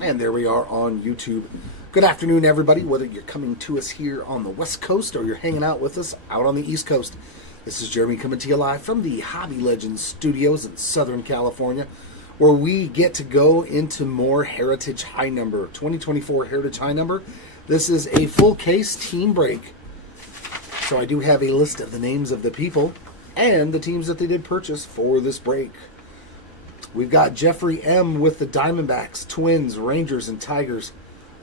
And there we are on YouTube. Good afternoon, everybody, whether you're coming to us here on the West Coast or you're hanging out with us out on the East Coast. This is Jeremy coming to you live from the Hobby Legends Studios in Southern California, where we get to go into more Heritage High Number, 2024 Heritage High Number. This is a full case team break. So I do have a list of the names of the people and the teams that they did purchase for this break. We've got Jeffrey M. with the Diamondbacks, Twins, Rangers, and Tigers.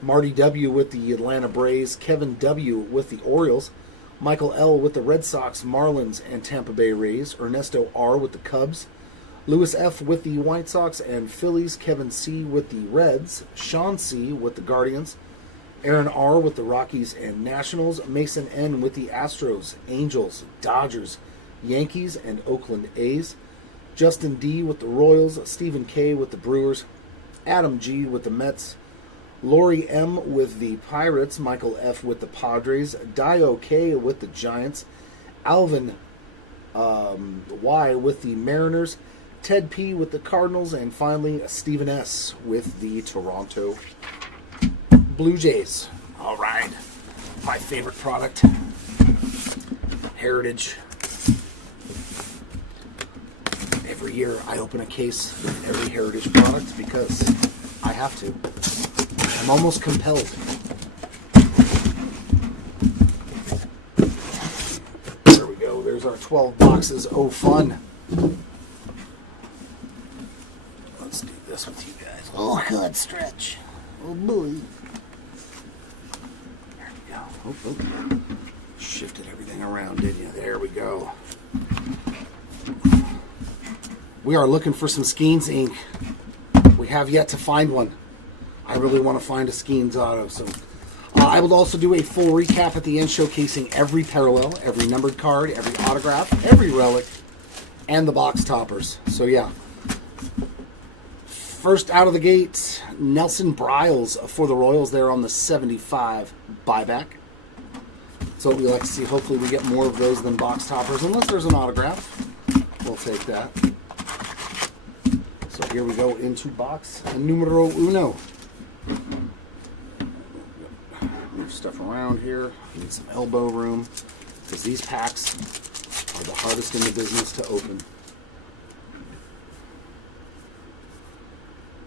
Marty W. with the Atlanta Braves. Kevin W. with the Orioles. Michael L. with the Red Sox, Marlins, and Tampa Bay Rays. Ernesto R. with the Cubs. Lewis F. with the White Sox and Phillies. Kevin C. with the Reds. Sean C. with the Guardians. Aaron R. with the Rockies and Nationals. Mason N. with the Astros, Angels, Dodgers, Yankees, and Oakland A's. Justin D. with the Royals. Stephen K. with the Brewers. Adam G. with the Mets. Lori M. with the Pirates. Michael F. with the Padres. Dio K. with the Giants. Alvin Y. with the Mariners. Ted P. with the Cardinals. And finally, Stephen S. with the Toronto Blue Jays. All right. My favorite product. Heritage. Every year I open a case with every Heritage product because I have to. I'm almost compelled. There we go. There's our 12 boxes. Oh, fun. Let's do this with you guys. Oh, good stretch. Oh, boy. There we go. Oh. Shifted everything around, didn't you? There we go. We are looking for some Skeens ink. We have yet to find one. I really want to find a Skeens auto. So I will also do a full recap at the end, showcasing every parallel, every numbered card, every autograph, every relic, and the box toppers. So yeah. First out of the gate, Nelson Briles for the Royals there on the 75 buyback. So we like to see. Hopefully we get more of those than box toppers. Unless there's an autograph, we'll take that. So here we go into box numero uno. Move stuff around here. Need some elbow room because these packs are the hardest in the business to open.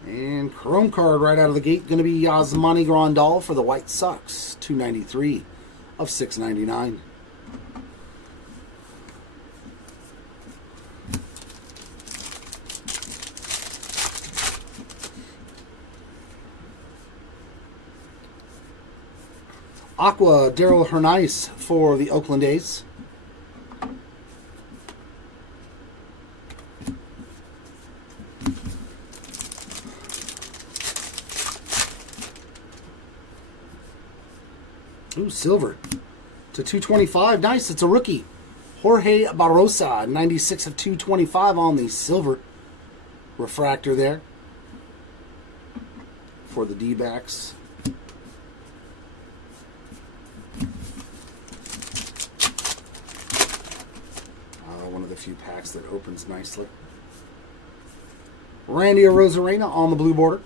And chrome card right out of the gate, going to be Yasmani Grandal for the White Sox, 293 of 699. Aqua Daryl Hernandez for the Oakland A's. Ooh, silver to 225. Nice, it's a rookie. Jorge Barrosa, 96 of 225 on the silver refractor there for the D-backs. One of the few packs that opens nicely. Randy Arozarena on the blue border.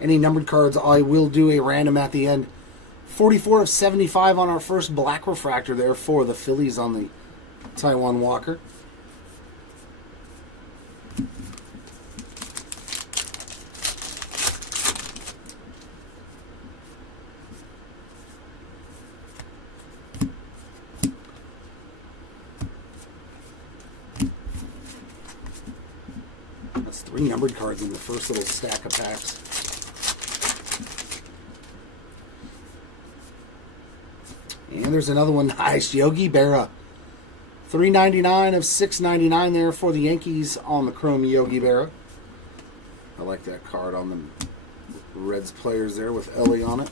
Any numbered cards, I will do a random at the end. 44 of 75 on our first black refractor there for the Phillies on the Taiwan Walker. That's 3 numbered cards in the first little stack of packs. And there's another one. Nice. Yogi Berra. 399 of 699 there for the Yankees on the chrome Yogi Berra. I like that card on the Reds players there with Ellie on it.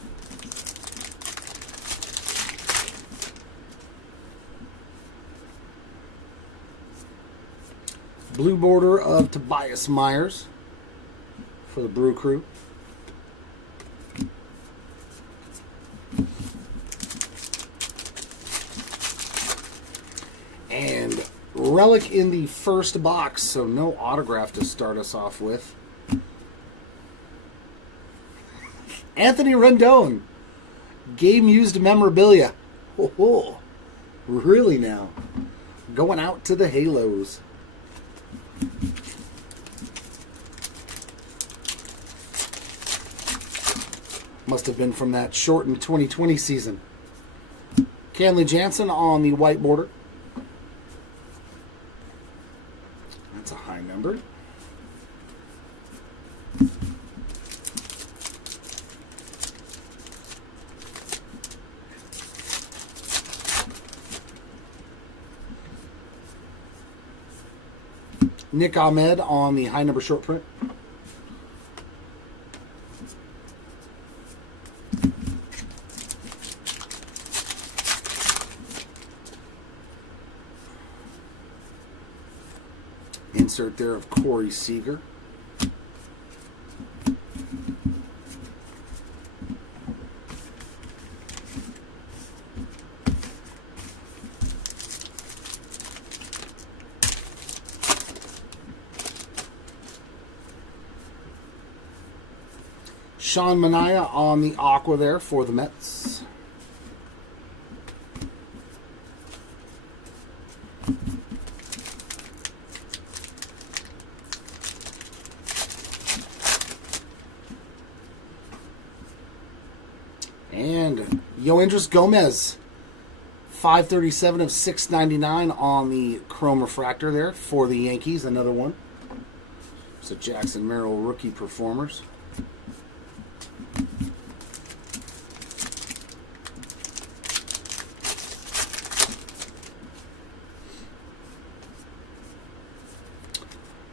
Blue border of Tobias Myers for the Brew Crew. relic in the first box, so no autograph to start us off with. Anthony Rendon. Game-used memorabilia. Oh, really now? Going out to the Halos. Must have been from that shortened 2020 season. Kenley Jansen on the white border. That's a high number. Nick Ahmed on the high number short print. Insert there of Corey Seager. Sean Manaea on the aqua there for the Mets. And Yoendris Gomez, 537 of 699 on the chrome refractor there for the Yankees. Another one. It's a Jackson Merrill rookie performers.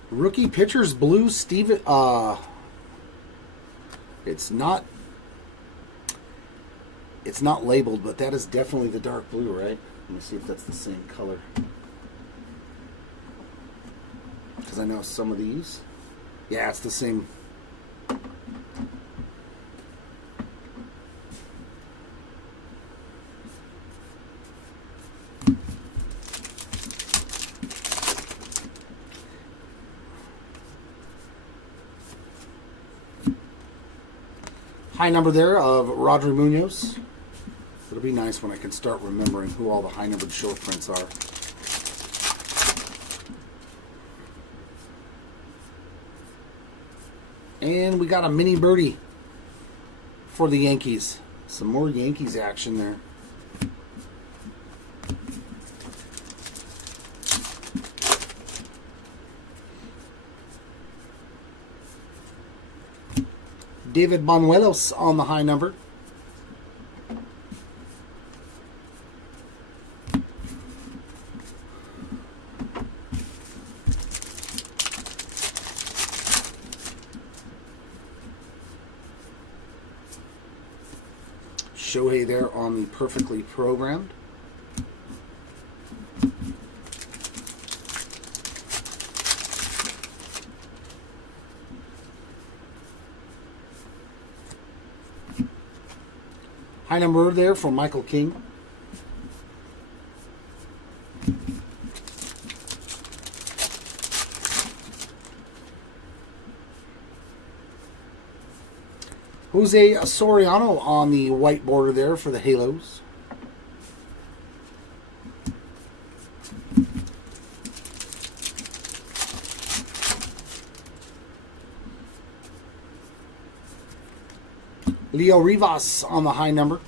Rookie pitchers blue Steven. It's not labeled, but that is definitely the dark blue, right? Let me see if that's the same color. Because I know some of these. Yeah, it's the same. High number there of Rodri Munoz. It'll be nice when I can start remembering who all the high-numbered short prints are. And we got a mini birdie for the Yankees. Some more Yankees action there. David Banuelos on the high number. Shohei there on the perfectly programmed. High number there for Michael King. Jose Soriano on the white border there for the Halos. Leo Rivas on the high number.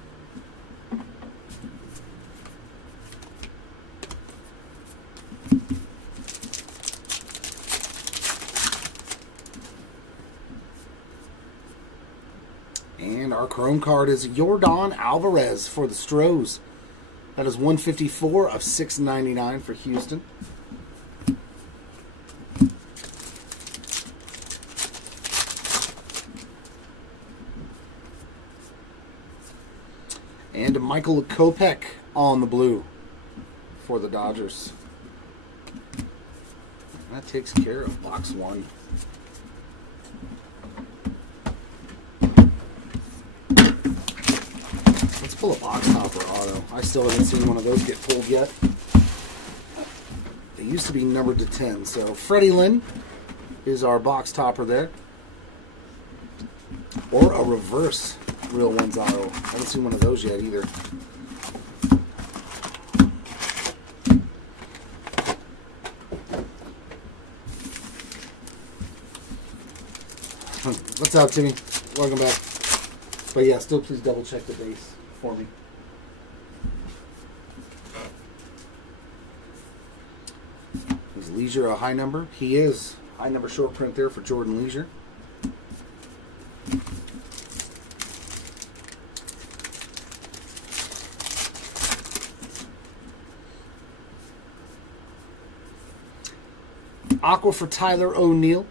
And our chrome card is Yordan Alvarez for the Stros. That is 154 of 699 for Houston. And Michael Kopech on the blue for the Dodgers. That takes care of box one. Let's pull a box topper auto. I still haven't seen one of those get pulled yet. The used to be numbered to 10. So Freddie Lynn is our box topper there. Or a reverse Real Ones auto. I haven't seen one of those yet either. What's up, Timmy? Welcome back. But yeah, still please double check the base for me. Is Leisure a high number? He is. High number short print there for Jordan Leisure. Aqua for Tyler O'Neill.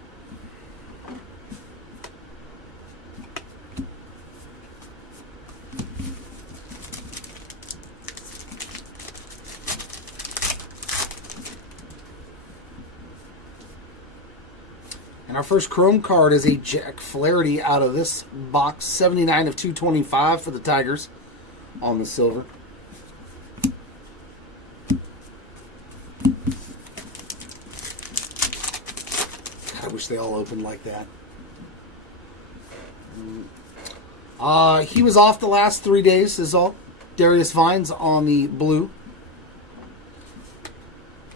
And our first Chrome card is a Jack Flaherty out of this box. 79 of 225 for the Tigers on the silver. God, I wish they all opened like that. He was off the last 3 days is all. Darius Vines on the blue.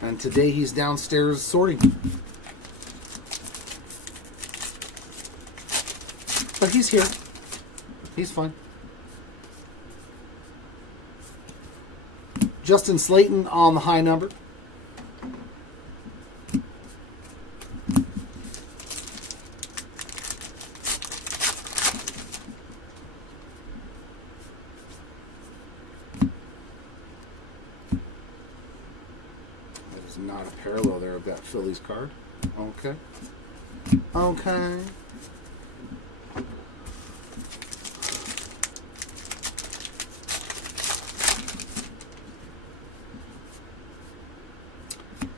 And today he's downstairs sorting. But he's here. He's fine. Justin Slayton on the high number. That is not a parallel there of that Phillies card. Okay. Okay.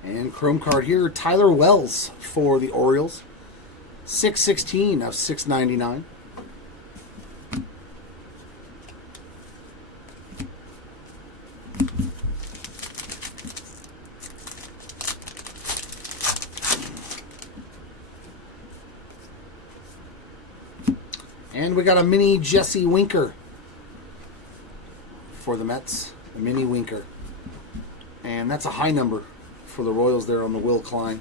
And Chrome card here, Tyler Wells for the Orioles. 616 of 699. And we got a mini Jesse Winker for the Mets. A mini Winker. And that's a high number for the Royals there on the Will Klein.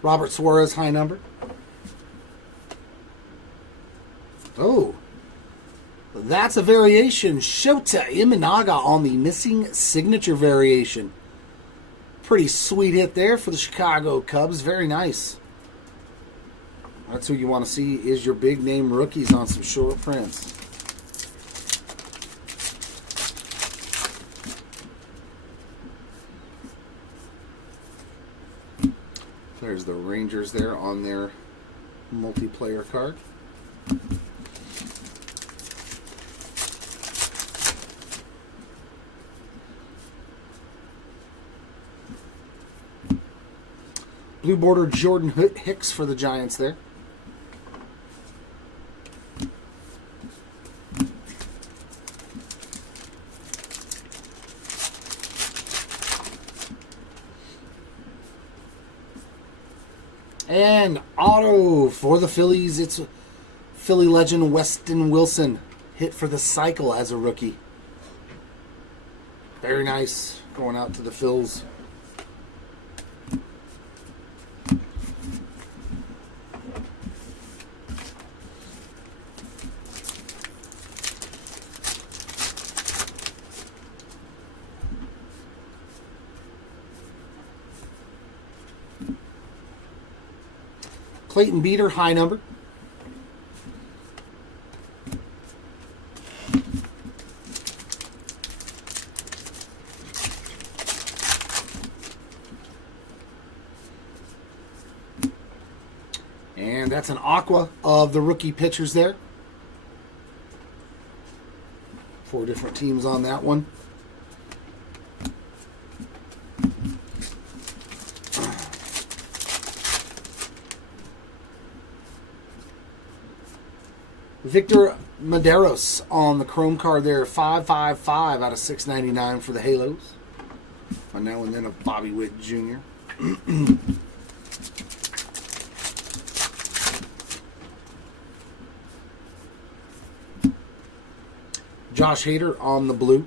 Robert Suarez, high number. Oh, that's a variation. Shota Imanaga on the missing signature variation. Pretty sweet hit there for the Chicago Cubs. Very nice. That's who you want to see is your big name rookies on some short prints. There's the Rangers there on their multiplayer card. Blue border Jordan Hicks for the Giants there. And auto for the Phillies. It's Philly legend Weston Wilson. Hit for the cycle as a rookie. Very nice. Going out to the Phils. Clayton Beater, high number. And that's an aqua of the rookie pitchers there. 4 different teams on that one. Victor Medeiros on the chrome card there, 555 out of 699 for the Halos. A now and then of Bobby Witt Jr. Josh Hader on the blue.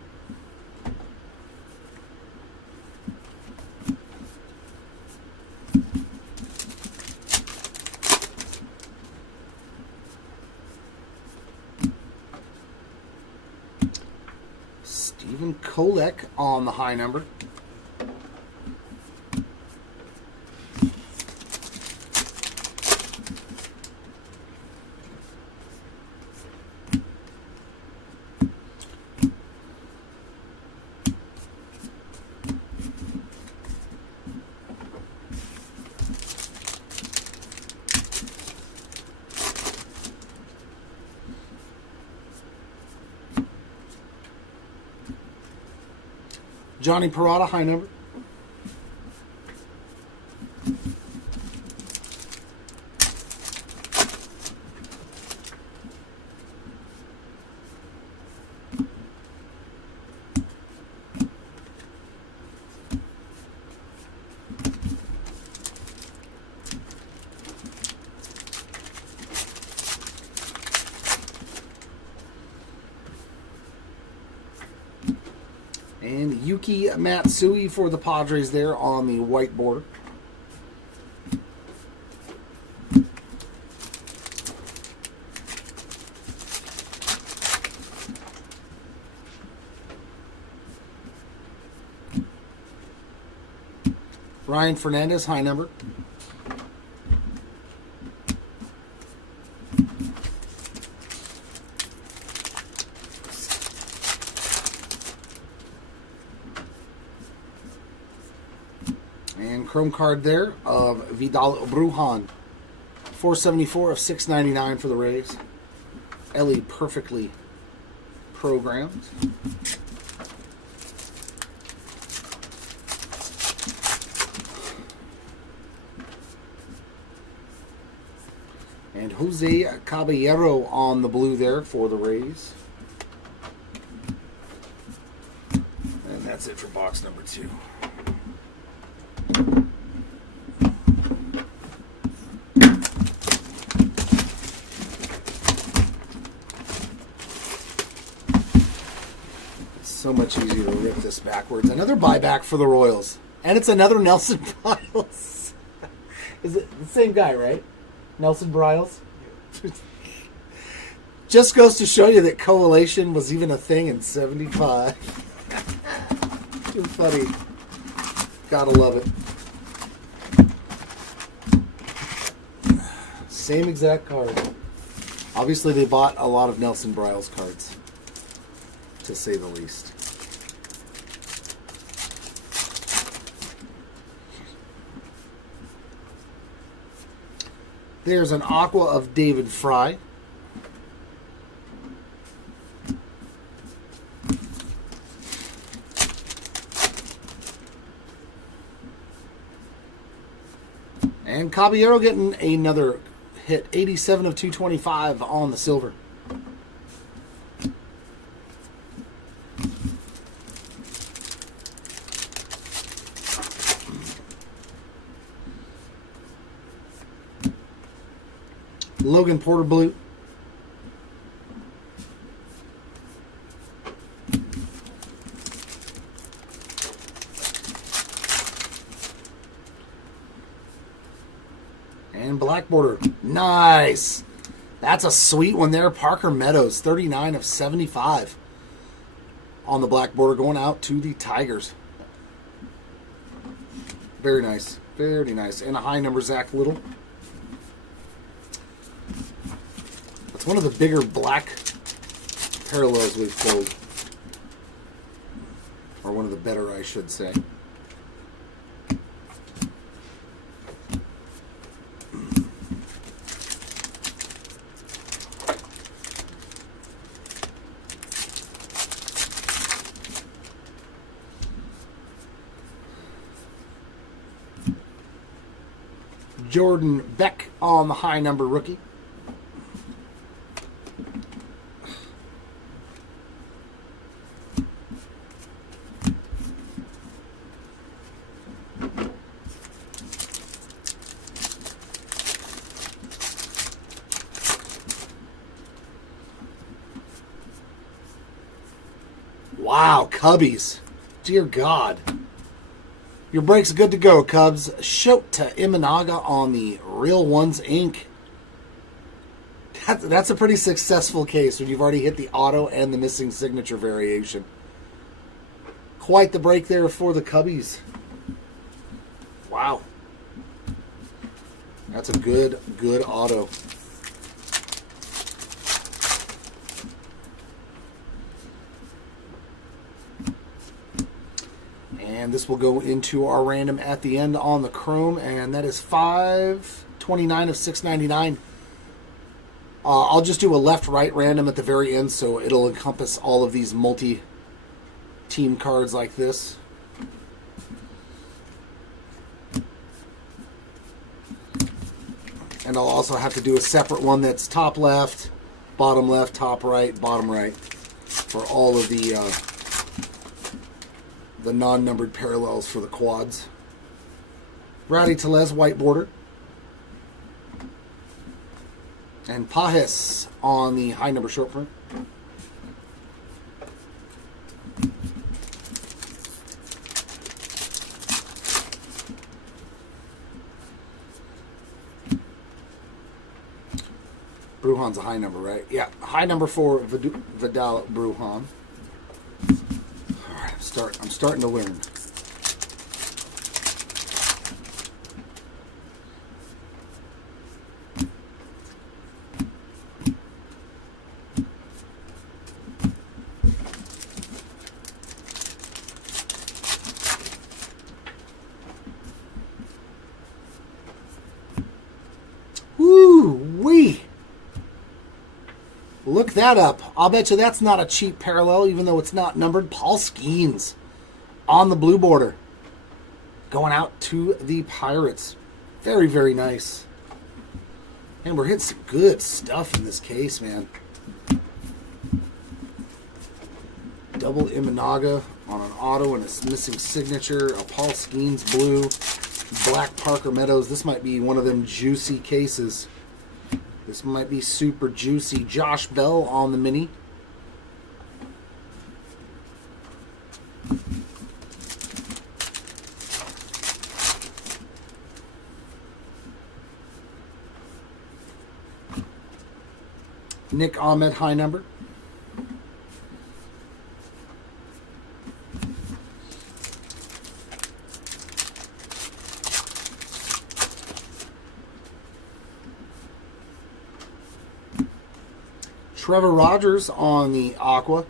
Stephen Kolek on the high number. Johnny Parada, high number. And Yuki Matsui for the Padres there on the white border. Ryan Fernandez, high number. And chrome card there of Vidal Brujan. 474 of 699 for the Rays. Ellie perfectly programmed. And Jose Caballero on the blue there for the Rays. And that's it for box number 2. So much easier to rip this backwards. Another buyback for the Royals. And it's another Nelson Briles. Is it the same guy, right? Nelson Briles? Yeah. Just goes to show you that correlation was even a thing in 75. Too funny. Gotta love it. Same exact card. Obviously they bought a lot of Nelson Briles cards, to say the least. There's an aqua of David Fry. And Caballero getting another hit. 87 of 225 on the silver. Logan Porter blue. And black border. Nice. That's a sweet one there. Parker Meadows, 39 of 75 on the black border, going out to the Tigers. Very nice. Very nice. And a high number, Zach Little. It's one of the bigger black parallels we've pulled. Or one of the better, I should say. Jordan Beck on the high number rookie. Wow, Cubbies. Dear God. Your break's good to go, Cubs. Shota Imanaga on the Real Ones Inc. That's a pretty successful case when you've already hit the auto and the missing signature variation. Quite the break there for the Cubbies. Wow. That's a good auto. And this will go into our random at the end on the Chrome, and that is 529 of 699. I'll just do a left-right random at the very end, so it'll encompass all of these multi-team cards like this. And I'll also have to do a separate one that's top left, top right, bottom right for all of the non-numbered parallels for the quads. Rowdy Tellez, white border. And Pajes on the high number short print. Brujan's a high number, right? Yeah, high number for Vidal Brujan. All right, I'm starting to learn. Woo-wee! Look that up. I'll bet you that's not a cheap parallel, even though it's not numbered. Paul Skeens on the blue border. Going out to the Pirates. Very, very nice. And we're hitting some good stuff in this case, man. Double Imanaga on an auto and a missing signature. A Paul Skeens blue. Black Parker Meadows. This might be one of them juicy cases. This might be super juicy. Josh Bell on the mini. Nick Ahmed, high number. Trevor Rogers on the Aqua.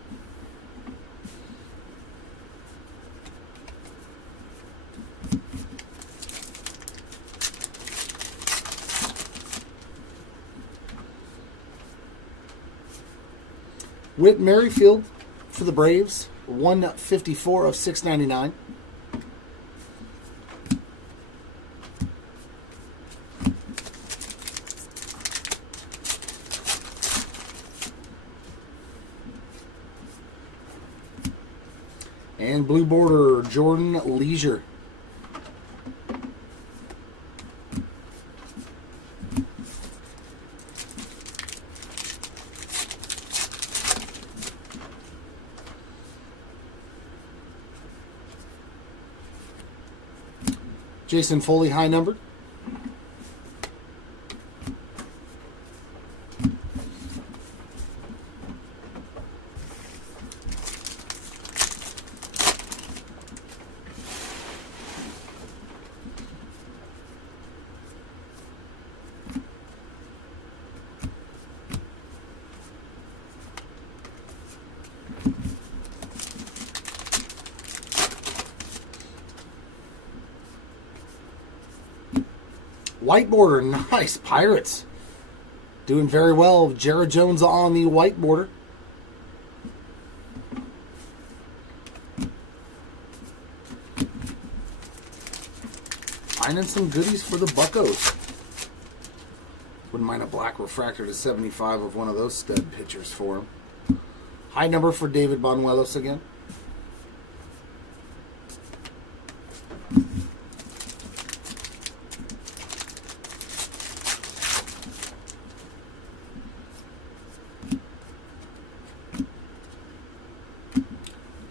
Whit Merrifield for the Braves. 154 of 699. And blue border, Jordan Leisure. Jason Foley, high number. White border, nice. Pirates doing very well. Jared Jones on the white border. Finding some goodies for the Buccos. Wouldn't mind a black refractor to 75 of one of those stud pitchers for him. High number for David Banuelos again.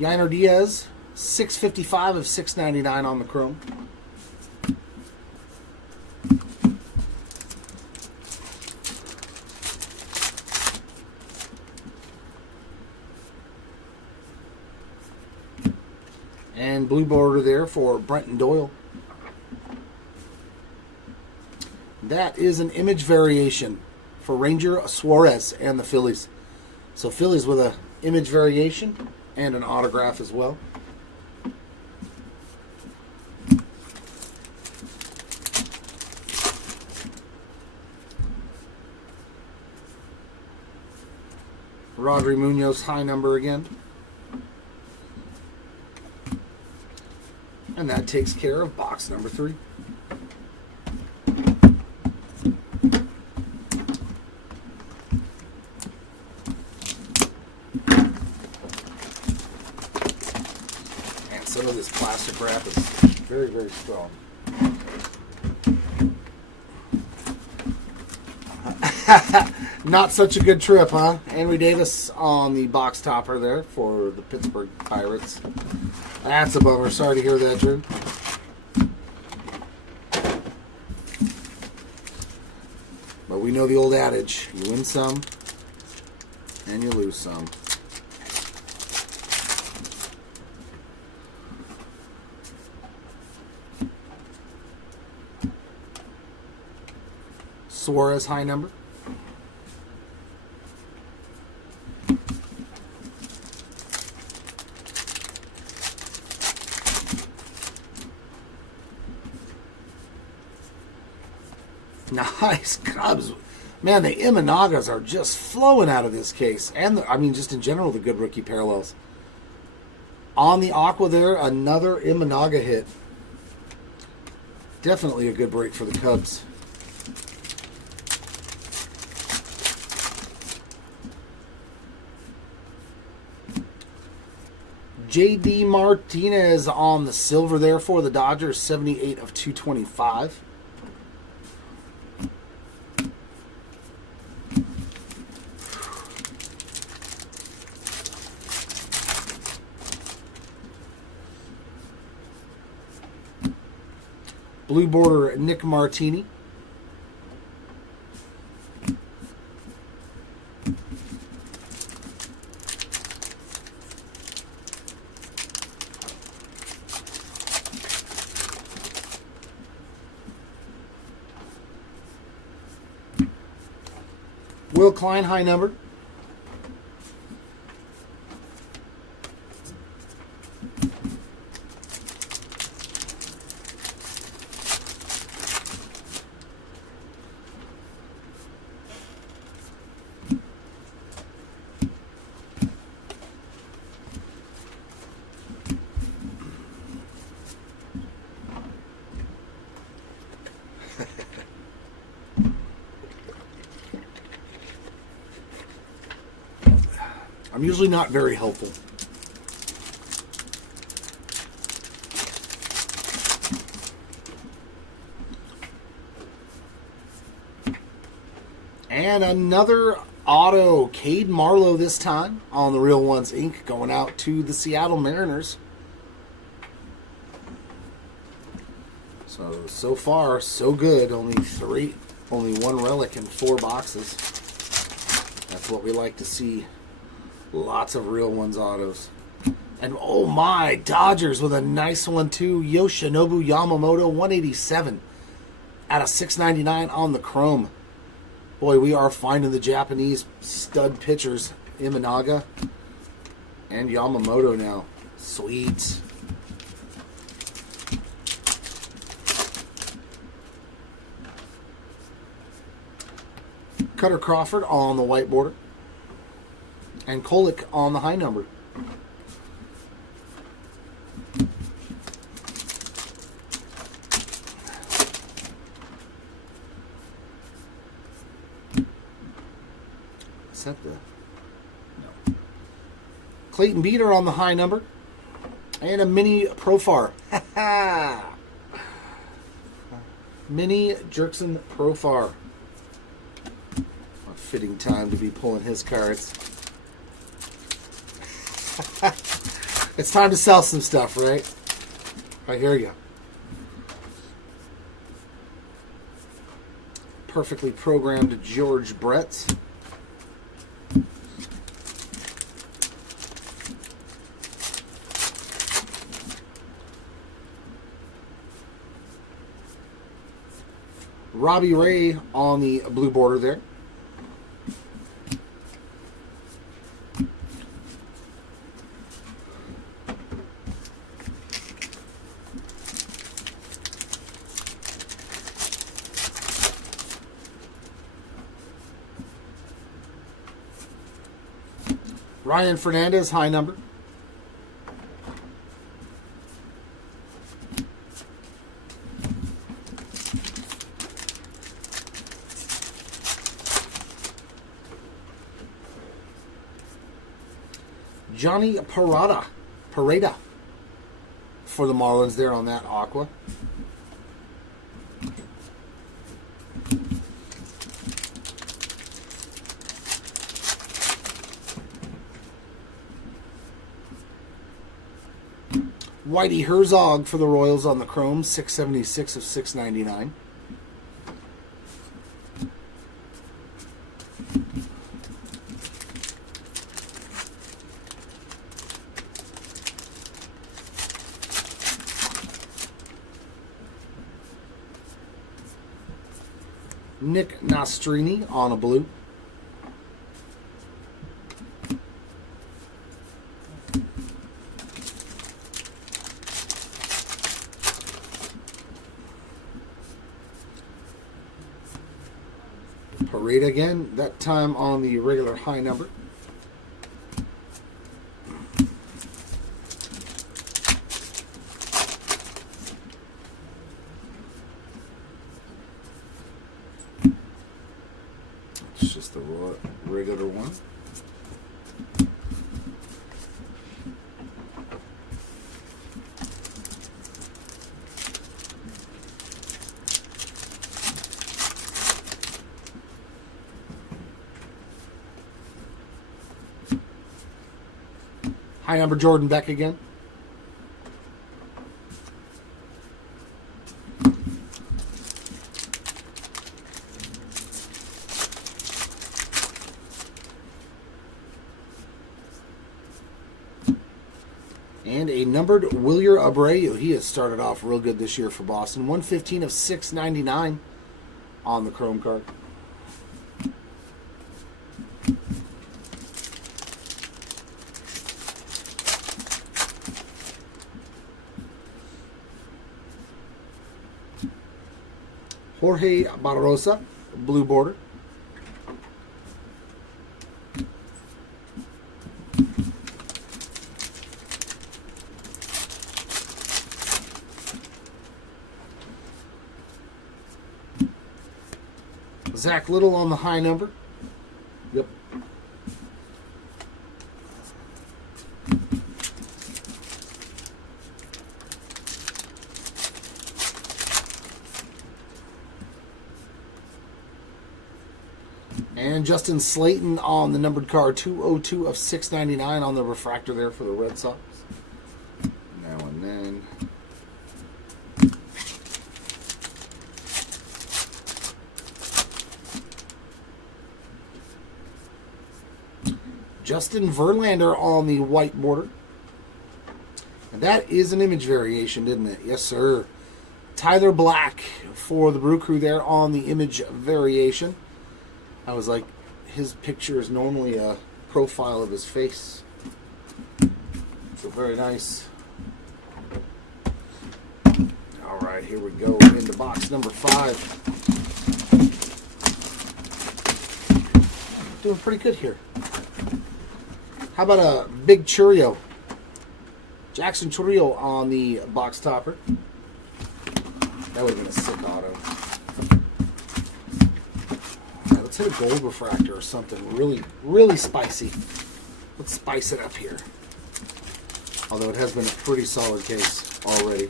Yainer Diaz, 655 of 699 on the chrome. And blue border there for Brenton Doyle. That is an image variation for Ranger Suarez and the Phillies. So Phillies with a image variation and an autograph as well. Rodri Munoz high number again. And that takes care of box number 3. And some of this plastic wrap is very, very strong. Not such a good trip, huh? Henry Davis on the box topper there for the Pittsburgh Pirates. That's a bummer. Sorry to hear that, Drew. But we know the old adage. You win some, and you lose some. Suarez high number. Nice Cubs. Man, the Imanagas are just flowing out of this case. And, I mean, just in general, the good rookie parallels. On the Aqua there, another Imanaga hit. Definitely a good break for the Cubs. J.D. Martinez on the silver there for the Dodgers, 78 of 225. Blue border, Nick Martini. Will Klein high number. I'm usually not very helpful. And another auto, Cade Marlowe this time on the Real Ones Inc. going out to the Seattle Mariners. So far, so good. Only one relic in 4 boxes. That's what we like to see. Lots of Real Ones autos. And oh my, Dodgers with a nice one too. Yoshinobu Yamamoto, 187 out of 699 on the chrome. Boy, we are finding the Japanese stud pitchers. Imanaga and Yamamoto now. Sweet. Cutter Crawford on the white border. And Kolek on the high number. Is that the... No. Clayton Beater on the high number. And a mini Profar. Mini Jerkson Profar. A fitting time to be pulling his cards. It's time to sell some stuff, right? All right, here we go. Perfectly programmed George Brett. Robbie Ray on the blue border there. Ryan Fernandez, high number. Johnny Parada for the Marlins there on that aqua. Whitey Herzog for the Royals on the chrome, 676 of 699. Nick Nastrini on a blue. Parade again, that time on the regular high number. It's just the regular one. High number Jordan Beck again. And a numbered Wilyer Abreu. He has started off real good this year for Boston. 115 of 699 on the chrome card. Jorge Barrosa, blue border. Zach Little on the high number. Yep. And Justin Slayton on the numbered card, 202 of 699 on the refractor there for the Red Sox. Now and then. Justin Verlander on the white border. And that is an image variation, didn't it? Yes, sir. Tyler Black for the Brew Crew there on the image variation. I was like, his picture is normally a profile of his face. So very nice. All right, here we go into box number 5. Doing pretty good here. How about a big Churio? Jackson Churio on the box topper. That would have been a sick auto. Right, let's hit a gold refractor or something really, really spicy. Let's spice it up here. Although it has been a pretty solid case already.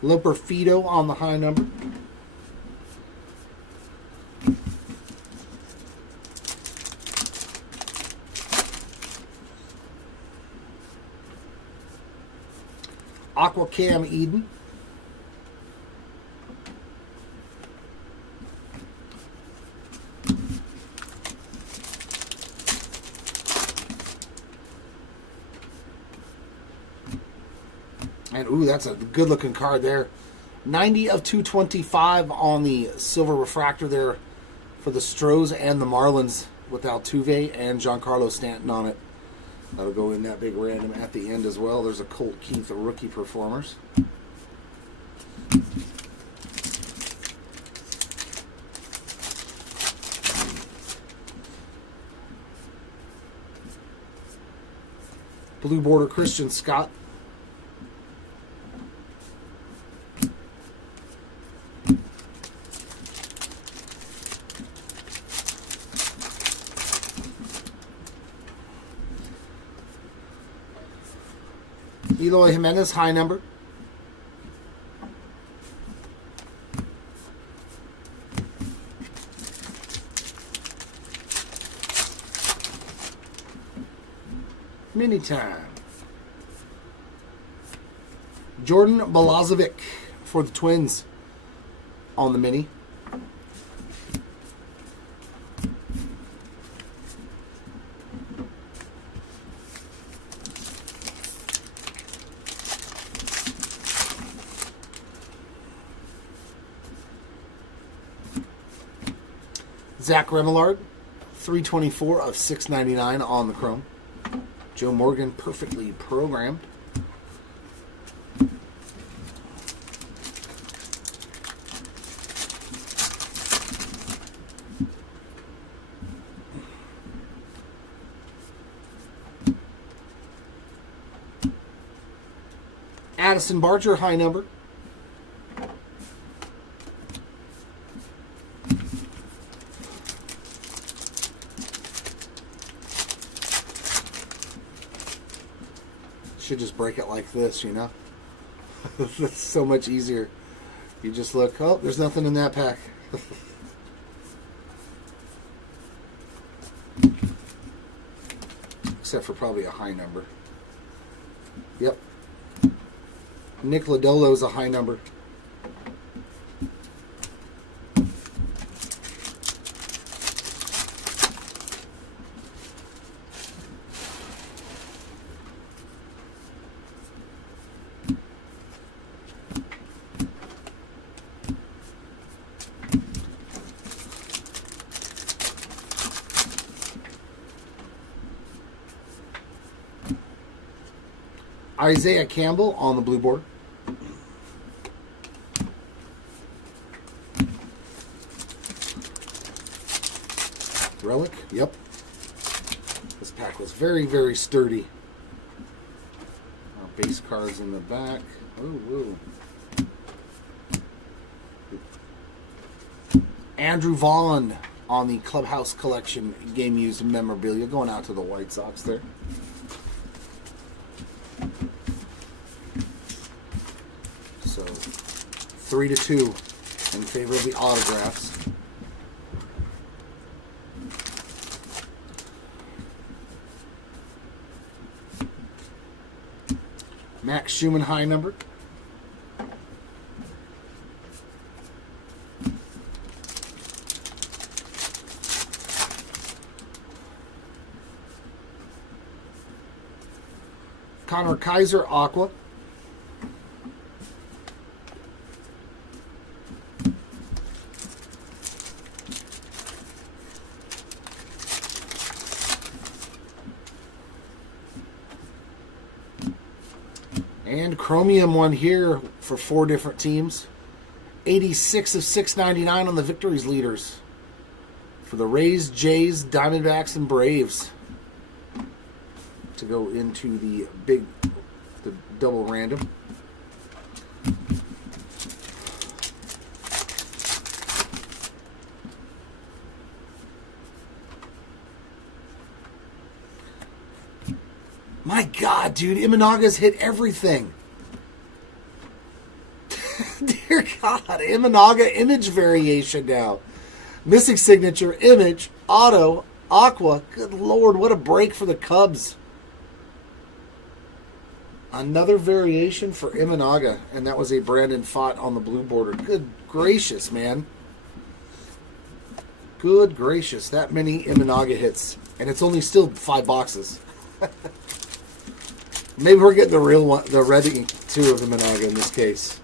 Limper Fido on the high number. Aqua Cam Eden. And, ooh, that's a good-looking card there. 90 of 225 on the silver refractor there for the Stros and the Marlins with Altuve and Giancarlo Stanton on it. That'll go in that big random at the end as well. There's a Colt Keith, a rookie performers. Blue border Christian Scott. Eloy Jimenez, high number. Mini time. Jordan Balazovic for the Twins on the mini. Zach Remillard, 324 of 699 on the chrome. Joe Morgan, perfectly programmed. Addison Barger, high number. Should just break it like this, you know? That's so much easier. You just look, oh, there's nothing in that pack. Except for probably a high number. Yep. Nick Lodolo's a high number. Isaiah Campbell on the blue board. Relic, yep. This pack was very, very sturdy. Base cards in the back. Ooh, Andrew Vaughn on the Clubhouse Collection game used memorabilia, going out to the White Sox there. So 3-2 in favor of the autographs. Max Schumann, high number. Connor Kaiser, aqua. And chromium one here for 4 different teams. 86 of 699 on the victories leaders. For the Rays, Jays, Diamondbacks, and Braves. To go into the double random. My God, dude, Imanaga's hit everything. Dear God, Imanaga image variation now. Missing signature, image, auto, aqua. Good Lord, what a break for the Cubs. Another variation for Imanaga, and that was a Brandon Fott on the blue border. Good gracious, man. Good gracious, that many Imanaga hits. And it's only still 5 boxes. Maybe we're getting the real one, the red ink too of Imanaga in this case.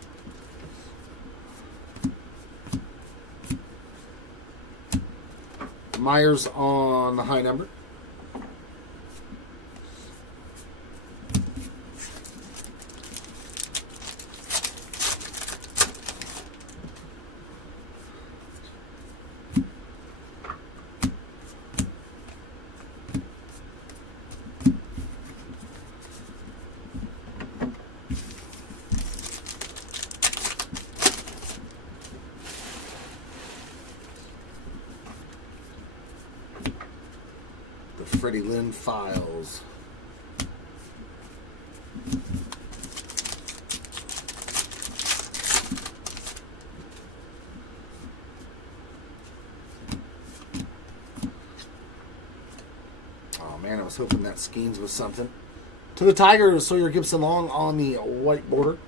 Myers on the high number. Freddie Lynn Files. Oh man, I was hoping that Skeens was something. To the Tigers, Sawyer Gibson Long on the white border.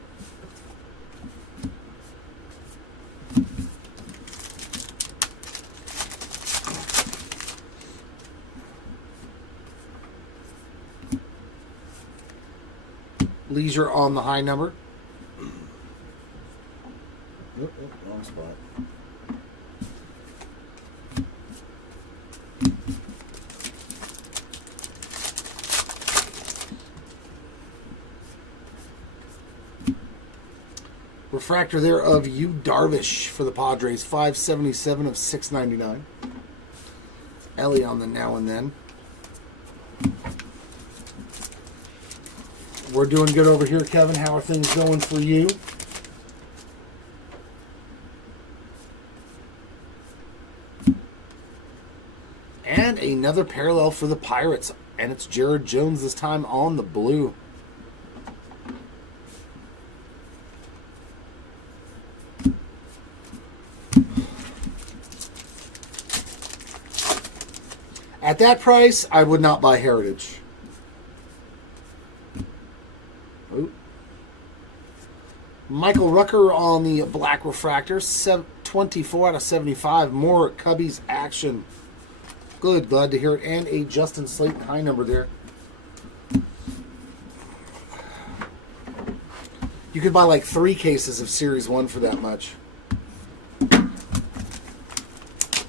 Leisure on the high number. Wrong spot. Refractor there of Yu Darvish for the Padres, 577 of 699. Ellie on the now and then. We're doing good over here, Kevin. How are things going for you? And another parallel for the Pirates. And it's Jared Jones this time on the blue. At that price, I would not buy Heritage. Ooh. Michael Rucker on the black refractor, 24 out of 75. More Cubbies action. Good, glad to hear it. And a Justin Slayton high number there. You could buy like 3 cases of Series 1 for that much.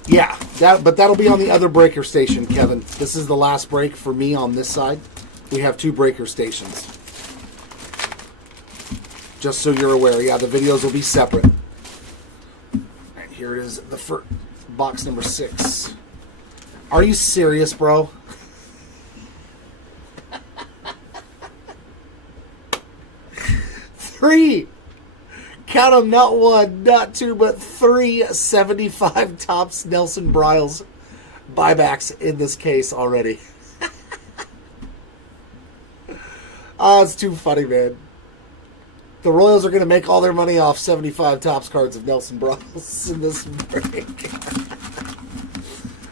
Yeah, but that'll be on the other breaker station, Kevin. This is the last break for me on this side. We have 2 breaker stations. Just so you're aware, yeah, the videos will be separate. And here it is, the first box number 6. Are you serious, bro? Three! Count them, not 1, not 2, but 3 75 tops Nelson Bryles buybacks in this case already. Oh, it's too funny, man. The Royals are going to make all their money off 75 tops cards of Nelson Bryles in this break.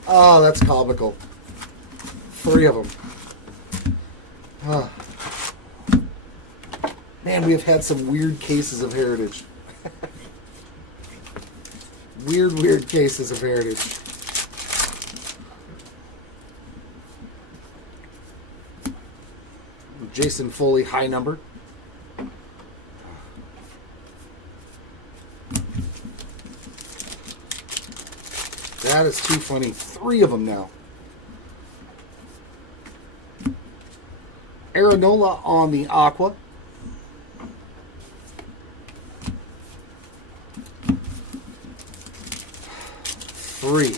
Oh, that's comical. 3 of them. Oh. Man, we have had some weird cases of Heritage. Weird cases of Heritage. Jason Foley, high number. That is too funny. 3 of them now. Aaronola on the Aqua. Three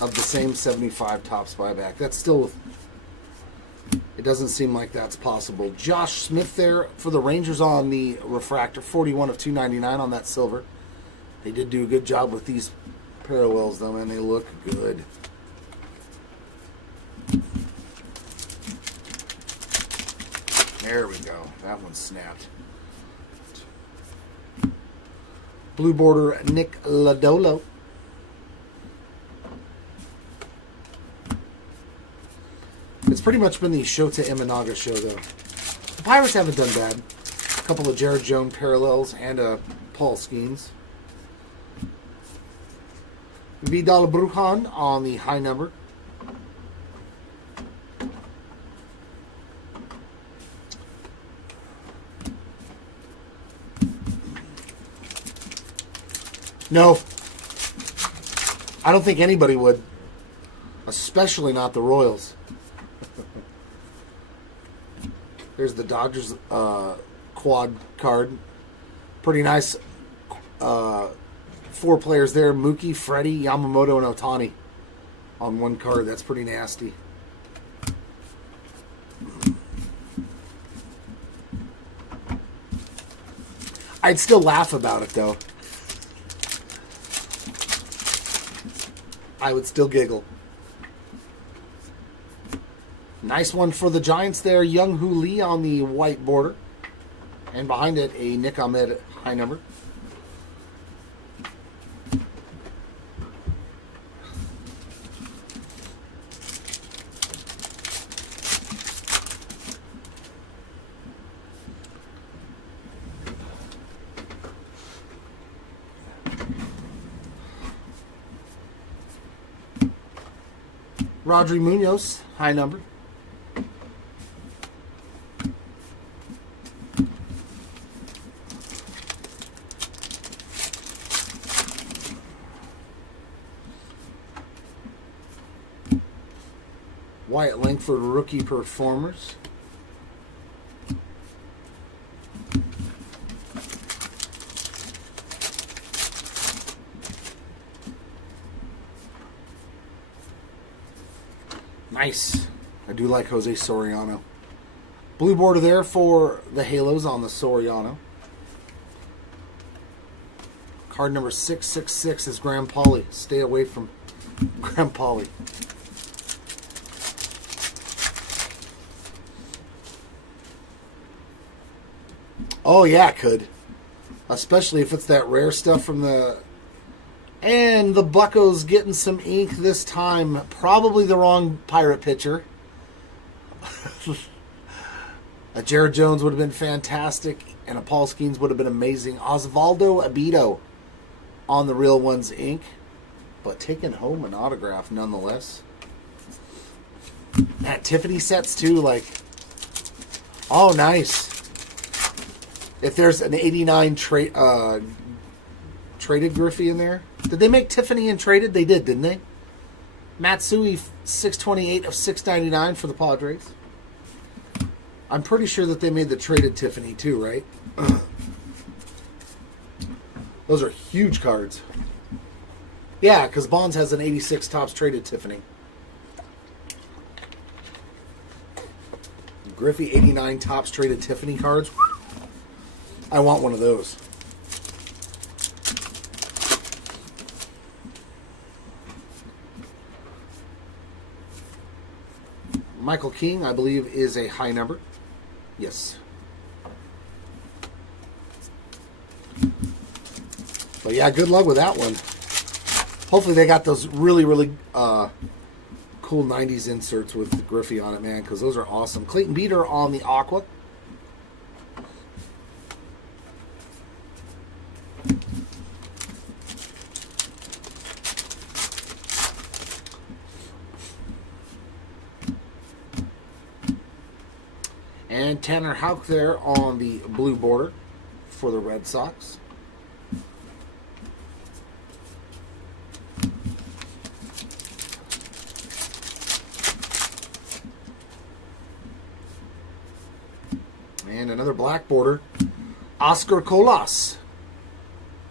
of the same 75 tops buyback. That's still... It doesn't seem like that's possible. Josh Smith there for the Rangers on the refractor. 41 of 299 on that silver. They did do a good job with these parallels, though, man. They look good. There we go. That one snapped. Blue border, Nick Lodolo. It's pretty much been the Shota Imanaga show, though. Pirates haven't done bad. A couple of Jared Jones parallels and Paul Skeens. Vidal Brujan on the high number. No. I don't think anybody would. Especially not the Royals. There's the Dodgers quad card. Pretty nice. 4 players there. Mookie, Freddie, Yamamoto, and Ohtani on one card. That's pretty nasty. I'd still laugh about it, though. I would still giggle. Nice one for the Giants there. Young Hoo Lee on the white border. And behind it, a Nick Ahmed high number. Rodri Munoz, high number. Wyatt Langford, rookie performers. Nice. I do like Jose Soriano. Blue border there for the Halos on the Soriano. Card number 666 is Graham Pauley. Stay away from Graham Pauley. Oh, yeah, it could. Especially if it's that rare stuff from the... And the Buccos getting some ink this time. Probably the wrong Pirate pitcher. A Jared Jones would have been fantastic. And a Paul Skeens would have been amazing. Osvaldo Abito on the Real Ones ink. But taking home an autograph nonetheless. That Tiffany sets too, like... Oh, nice. If there's an 89 traded Griffey in there. Did they make Tiffany and traded? They did, didn't they? Matsui 628 of 699 for the Padres. I'm pretty sure that they made the traded Tiffany too, right? Those are huge cards. Yeah, because Bonds has an 86 Topps traded Tiffany. Griffey 89 Topps traded Tiffany cards. I want one of those. Michael King, I believe, is a high number. Yes. But yeah, good luck with that one. Hopefully they got those really, really cool 90s inserts with Griffey on it, man, because those are awesome. Clayton Beater on the Aqua. And Tanner Houck there on the blue border for the Red Sox. And another black border. Oscar Colas.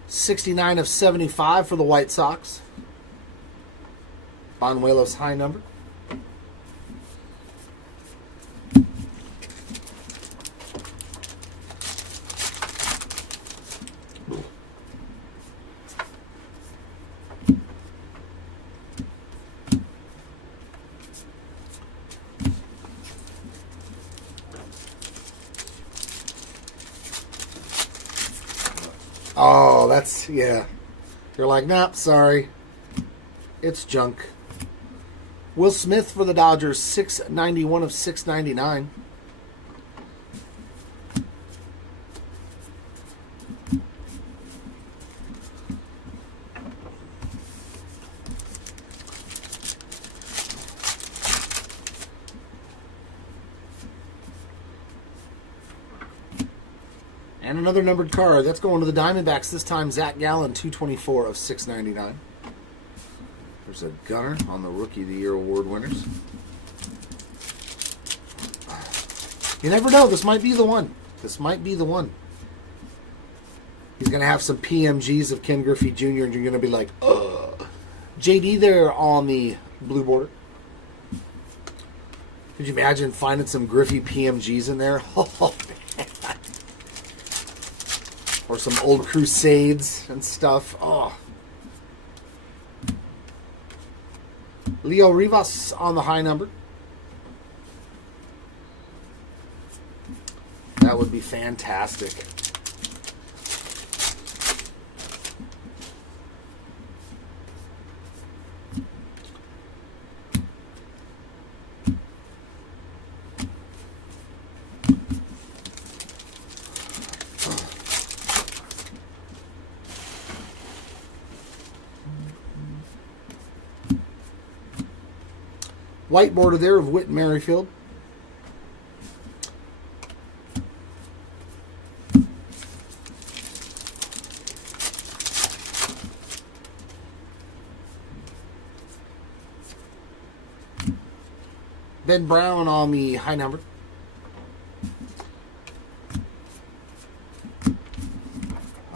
69 of 75 for the White Sox. Banuelos high number. Oh, that's, yeah. You're like, nah, sorry. It's junk. Will Smith for the Dodgers, 691 of 699. And another numbered card. That's going to the Diamondbacks this time. Zach Gallen, 224 of 699. There's a gunner on the Rookie of the Year award winners. You never know. This might be the one. This might be the one. He's going to have some PMGs of Ken Griffey Jr. and you're going to be like, ugh. JD there on the blue border. Could you imagine finding some Griffey PMGs in there? Oh, man. Or some old Crusades and stuff. Oh. Leo Rivas on the high number. That would be fantastic. White border there of Whit Merrifield. Ben Brown on the high number.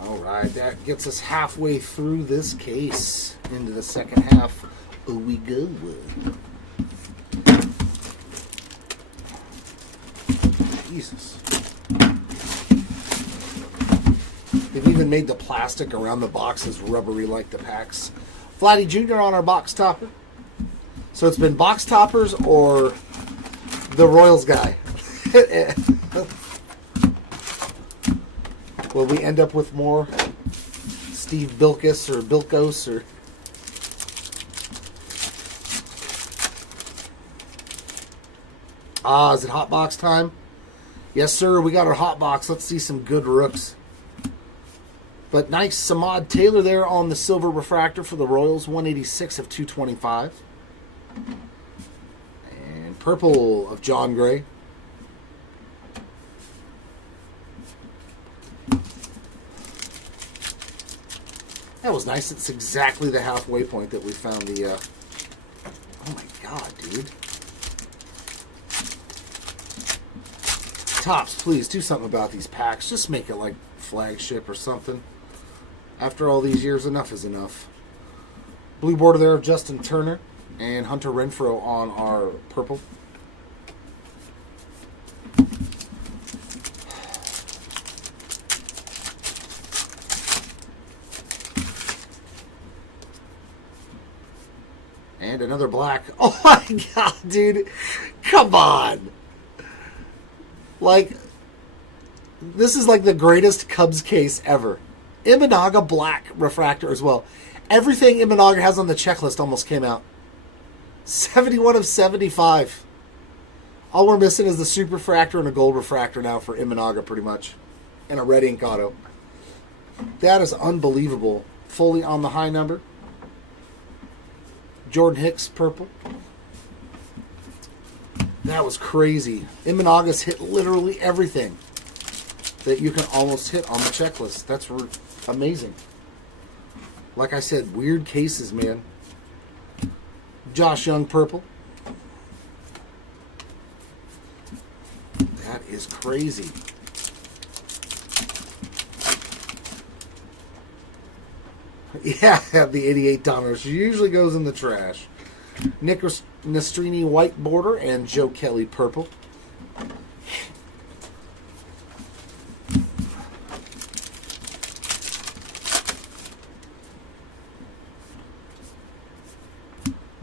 All right, that gets us halfway through this case. Into the second half we go. Jesus. They've even made the plastic around the boxes rubbery like the packs. Vladdy Jr. on our box topper. So it's been box toppers or the Royals guy. Will we end up with more Steve Bilkis or Bilkos or... is it hot box time? Yes, sir. We got our hot box. Let's see some good rooks. But nice Samad Taylor there on the silver refractor for the Royals. 186 of 225. And purple of John Gray. That was nice. It's exactly the halfway point that we found the... Oh my God, dude. Tops, please do something about these packs. Just make it like flagship or something. After all these years, enough is enough. Blue border there of Justin Turner and Hunter Renfroe on our purple. And another black. Oh my God, dude. Come on. Like, this is like the greatest Cubs case ever. Imanaga black refractor as well. Everything Imanaga has on the checklist almost came out. 71 of 75. All we're missing is the super refractor and a gold refractor now for Imanaga pretty much. And a red ink auto. That is unbelievable. Fully on the high number. Jordan Hicks purple. That was crazy. Imanaga's hit literally everything that you can almost hit on the checklist. That's amazing. Like I said, weird cases, man. Josh Young purple. That is crazy. Yeah, the 88 Dominoes. She usually goes in the trash. Nick Nastrini white border and Joe Kelly purple.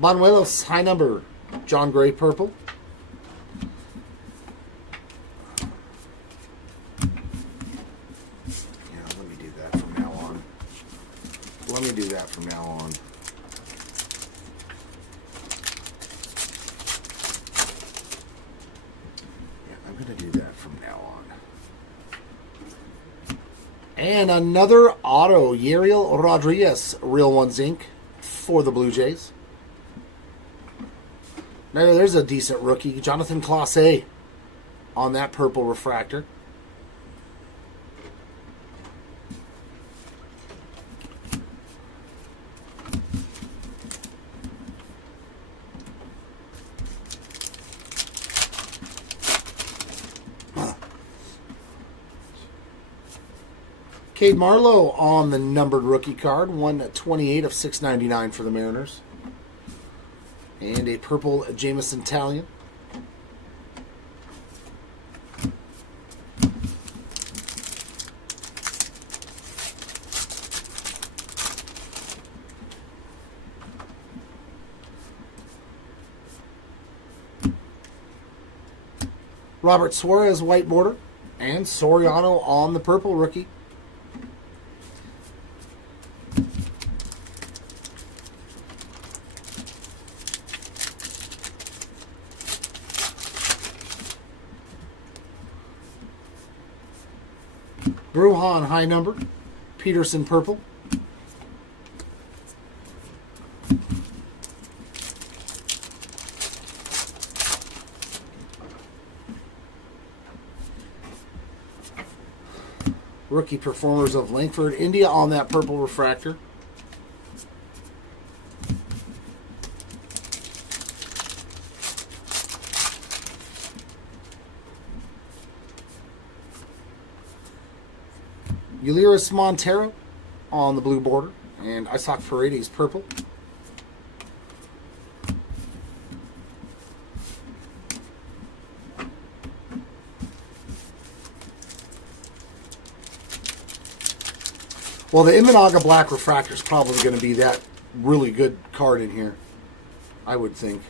Banuelos high number John Gray purple. Yeah, let me do that from now on. Let me do that from now on. I'm going to do that from now on. And another auto, Yariel Rodriguez, Real Ones Inc. for the Blue Jays. Now there's a decent rookie, Jonathan Clase on that purple refractor. Cade Marlowe on the numbered rookie card, 128 of 699 for the Mariners. And a purple Jameson Taillon. Robert Suarez white border, and Soriano on the purple rookie. Bruhan high number, Peterson purple. Rookie performers of Langford, India on that purple refractor. Uliris Montero on the blue border, and Isaac Paredes purple. Well, the Imanaga Black Refractor is probably going to be that really good card in here, I would think.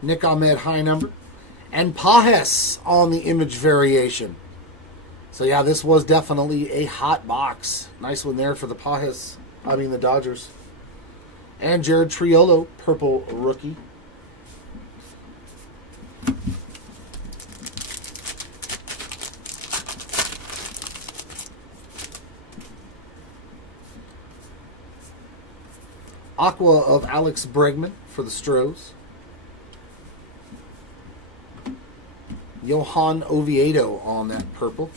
Nick Ahmed high number. And Pajes on the image variation. So, yeah, this was definitely a hot box. Nice one there for the Pajes. I mean, the Dodgers. And Jared Triolo, purple rookie. Aqua of Alex Bregman for the Stros. Johan Oviedo on that purple.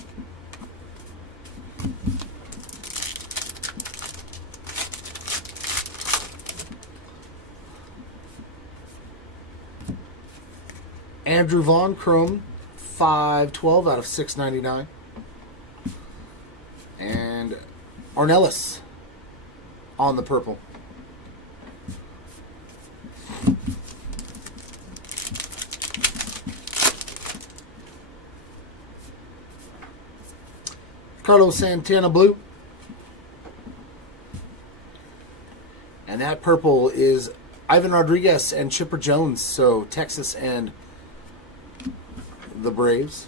Andrew Vaughn, chrome, 512 out of 699. And Ornelas on the purple. Carlos Santana blue. And that purple is Ivan Rodriguez and Chipper Jones. So Texas and the Braves.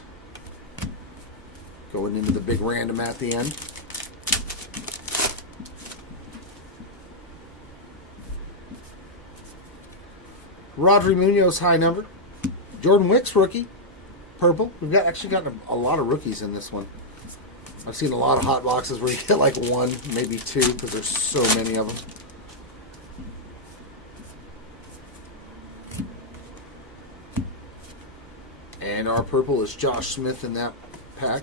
Going into the big random at the end. Rodri Munoz high number. Jordan Wicks rookie. Purple. We've actually got a lot of rookies in this one. I've seen a lot of hot boxes where you get like one, maybe two, because there's so many of them. And our purple is Josh Smith in that pack.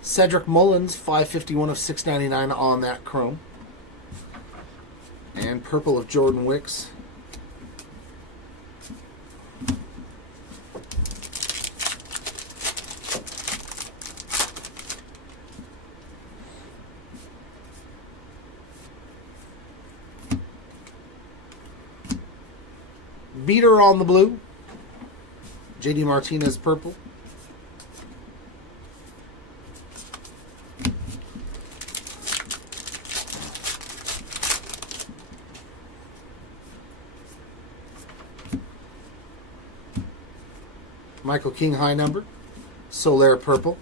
Cedric Mullins, 551 of 699 on that chrome. And purple of Jordan Wicks. Beater on the blue. JD Martinez purple. Michael King high number. Soler purple.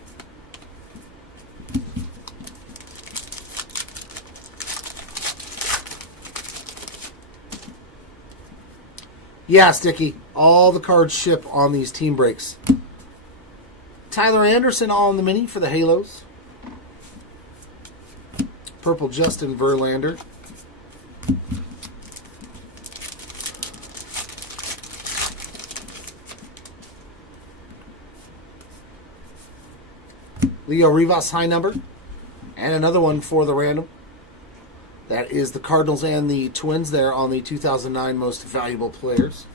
Yeah, Sticky. All the cards ship on these team breaks. Tyler Anderson on the mini for the Halos. Purple Justin Verlander. Leo Rivas high number. And another one for the random. That is the Cardinals and the Twins there on the 2009 Most Valuable Players.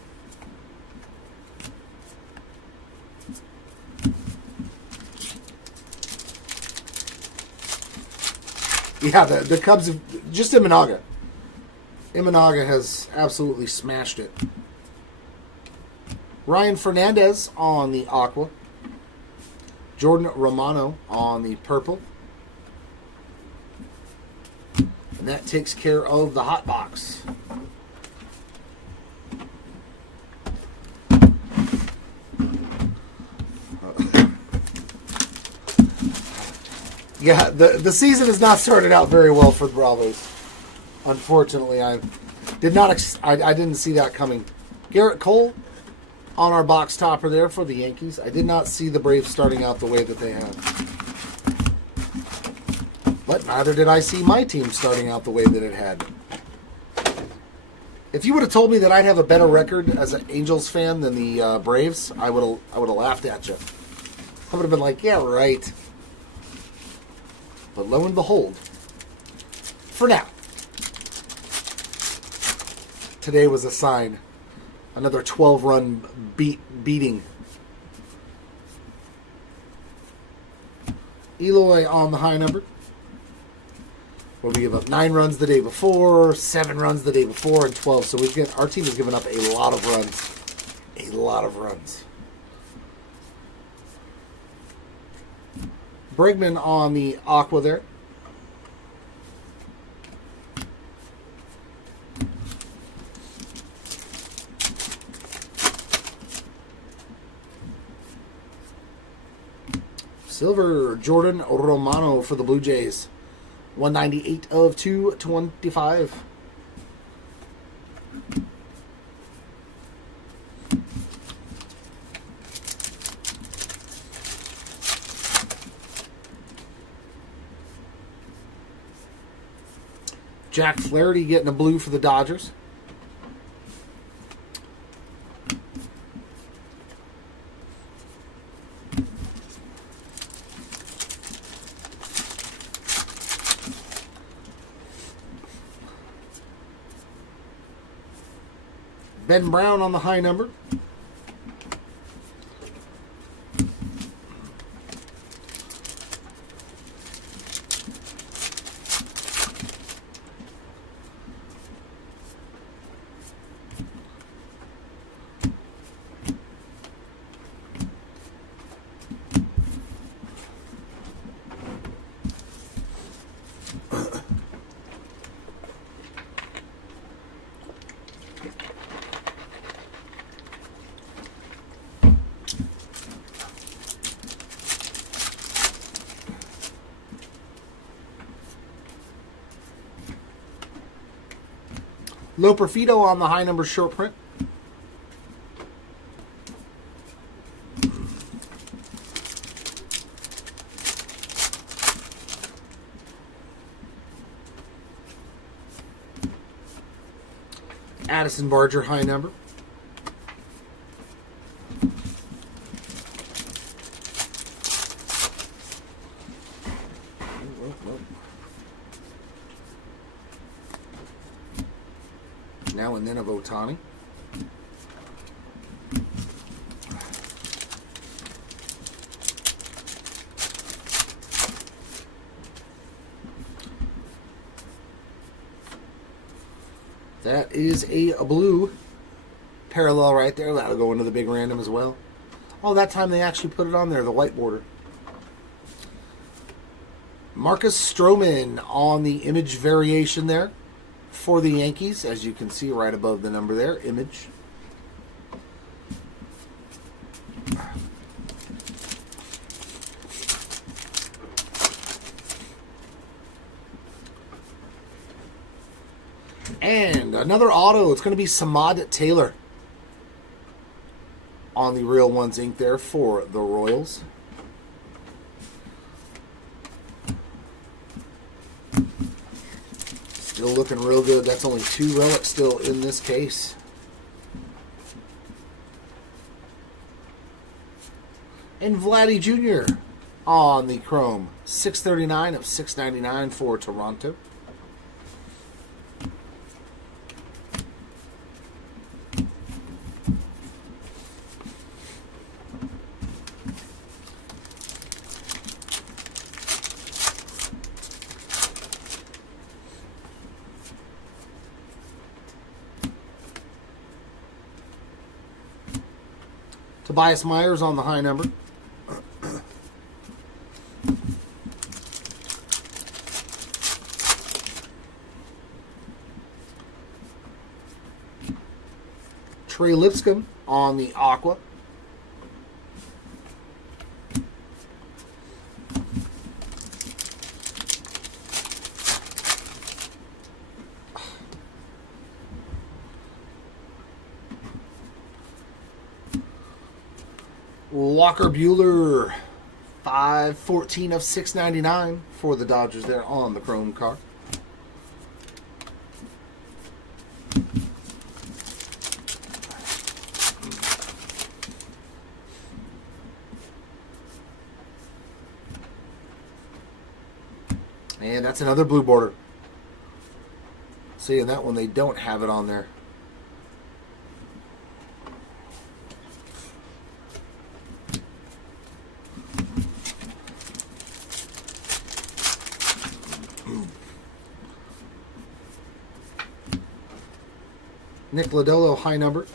Yeah, the Cubs have just Imanaga. Imanaga has absolutely smashed it. Ryan Fernandez on the aqua. Jordan Romano on the purple. And that takes care of the hot box. Yeah, the season has not started out very well for the Bravos. Unfortunately, I didn't see that coming. Garrett Cole on our box topper there for the Yankees. I did not see the Braves starting out the way that they had. But neither did I see my team starting out the way that it had. If you would have told me that I'd have a better record as an Angels fan than the Braves, I would have laughed at you. I would have been like, yeah, right. But lo and behold, for now, today was a sign. Another 12-run beating. Eloy on the high number. Where we give up 9 runs the day before, 7 runs the day before, and 12. So our team has given up a lot of runs. A lot of runs. Bregman on the aqua there. Silver, Jordan Romano for the Blue Jays. 198 of 225. Jack Flaherty getting a blue for the Dodgers. Ben Brown on the high number. Loperfido on the high number short print. Addison Barger high number. Now and then of Ohtani. That is a blue parallel right there. That'll go into the big random as well. Oh, that time they actually put it on there, the white border. Marcus Stroman on the image variation there for the Yankees, as you can see right above the number there, image. And another auto, it's going to be Samad Taylor on the Real Ones ink there for the Royals. Still looking real good. That's only 2 relics still in this case. And Vladdy Jr. on the chrome. 639 of 699 for Toronto. Tobias Myers on the high number. Trey Lipscomb on the aqua. Walker Buehler, 514 of 699 for the Dodgers there on the chrome card. And that's another blue border. See, in that one, they don't have it on there. Nick Lodolo, high number.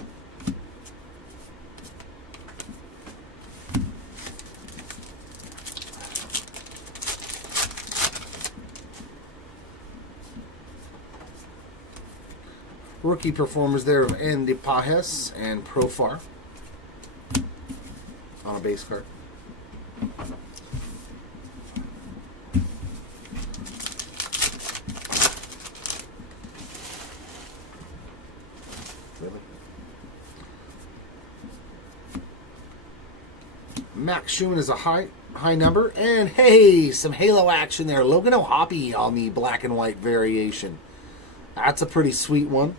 Rookie performers there of Andy Pajes and Profar on a base card. Really? Max Schumann is a high number. And hey, some halo action there. Logan O'Hoppe on the black and white variation. That's a pretty sweet one.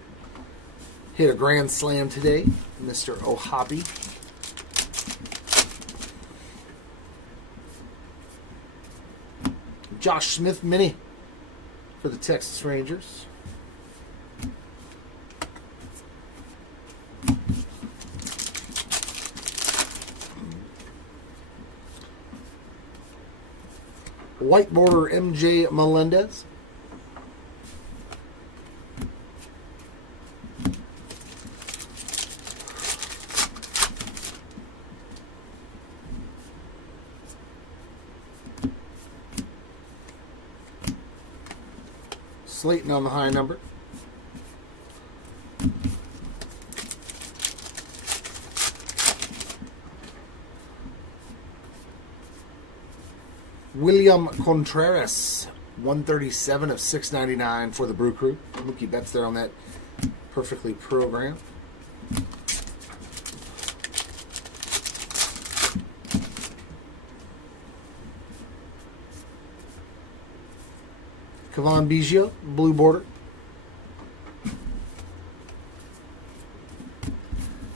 Hit a grand slam today, Mr. O'Hoppe. Josh Smith mini for the Texas Rangers. White border MJ Melendez. Slayton on the high number. William Contreras, 137 of 699 for the Brew Crew. Mookie Betts there on that perfectly programmed. Kevon Biggio, blue border.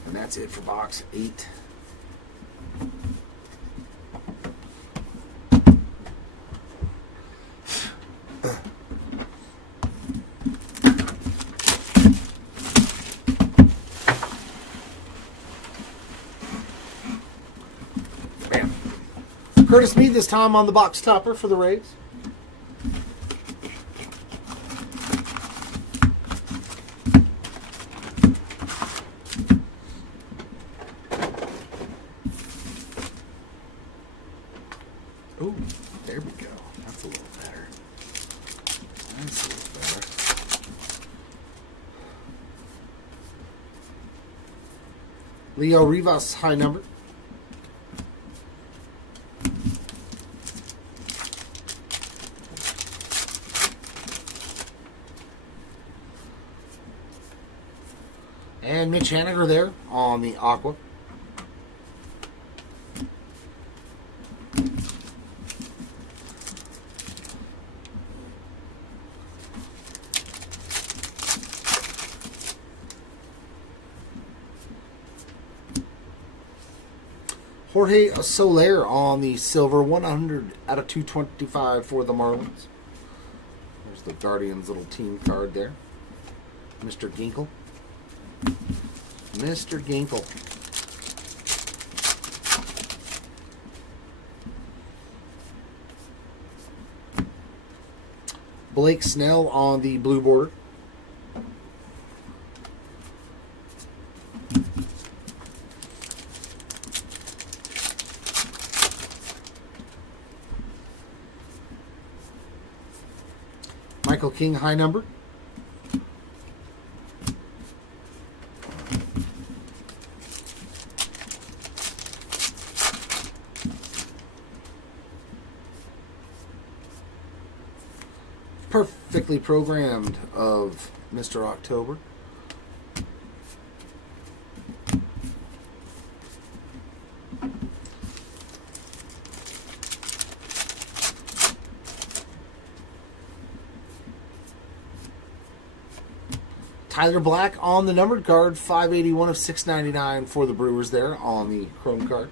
And that's it for box 8. Bam. Curtis Mead this time on the box topper for the Rays. Oh, there we go. That's a little better. That's a little better. Leo Rivas, high number. And Mitch Haniger there on the aqua. Jorge Soler on the silver, 100 out of 225 for the Marlins. There's the Guardians little team card there. Mr. Ginkle. Mr. Ginkle. Blake Snell on the blue border. Michael King, high number. Perfectly programmed of Mr. October. Tyler Black on the numbered card, 581 of 699 for the Brewers there on the chrome card.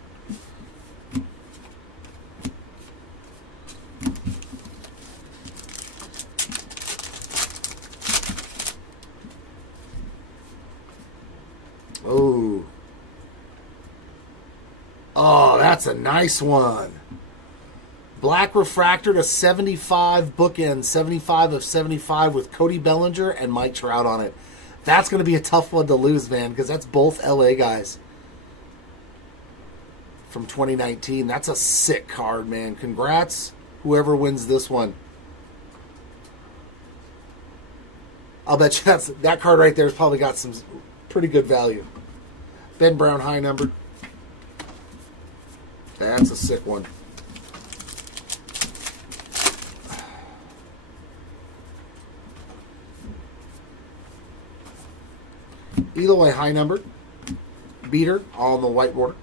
Oh, that's a nice one. Black refractor to 75 bookend, 75 of 75 with Cody Bellinger and Mike Trout on it. That's going to be a tough one to lose, man, because that's both LA guys from 2019. That's a sick card, man. Congrats, whoever wins this one. I'll bet you that card right there has probably got some pretty good value. Ben Brown, high number. That's a sick one. Eloy, high number. Beater on the white border.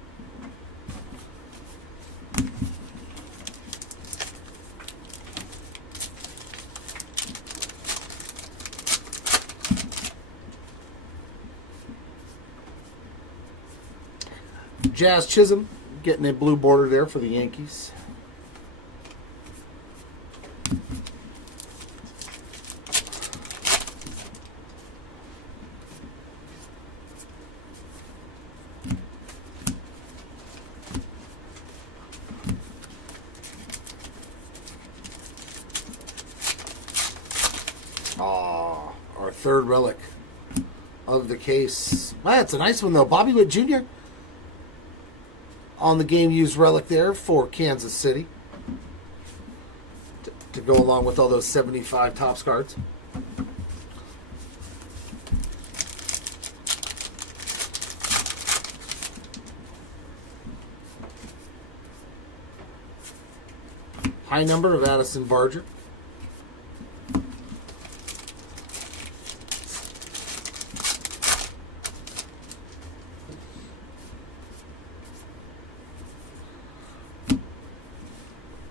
Jazz Chisholm getting a blue border there for the Yankees. Our third relic of the case. Wow, that's a nice one though. Bobby Witt Jr. on the game used relic there for Kansas City to go along with all those 75 Topps cards. High number of Addison Barger.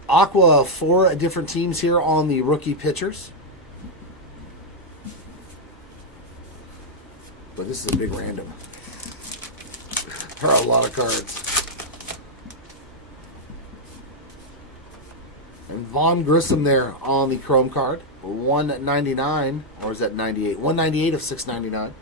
Aqua, 4 different teams here on the rookie pitchers. But this is a big random. There are a lot of cards. And Vaughn Grissom there on the chrome card. 199, or is that 98? 198 of 699.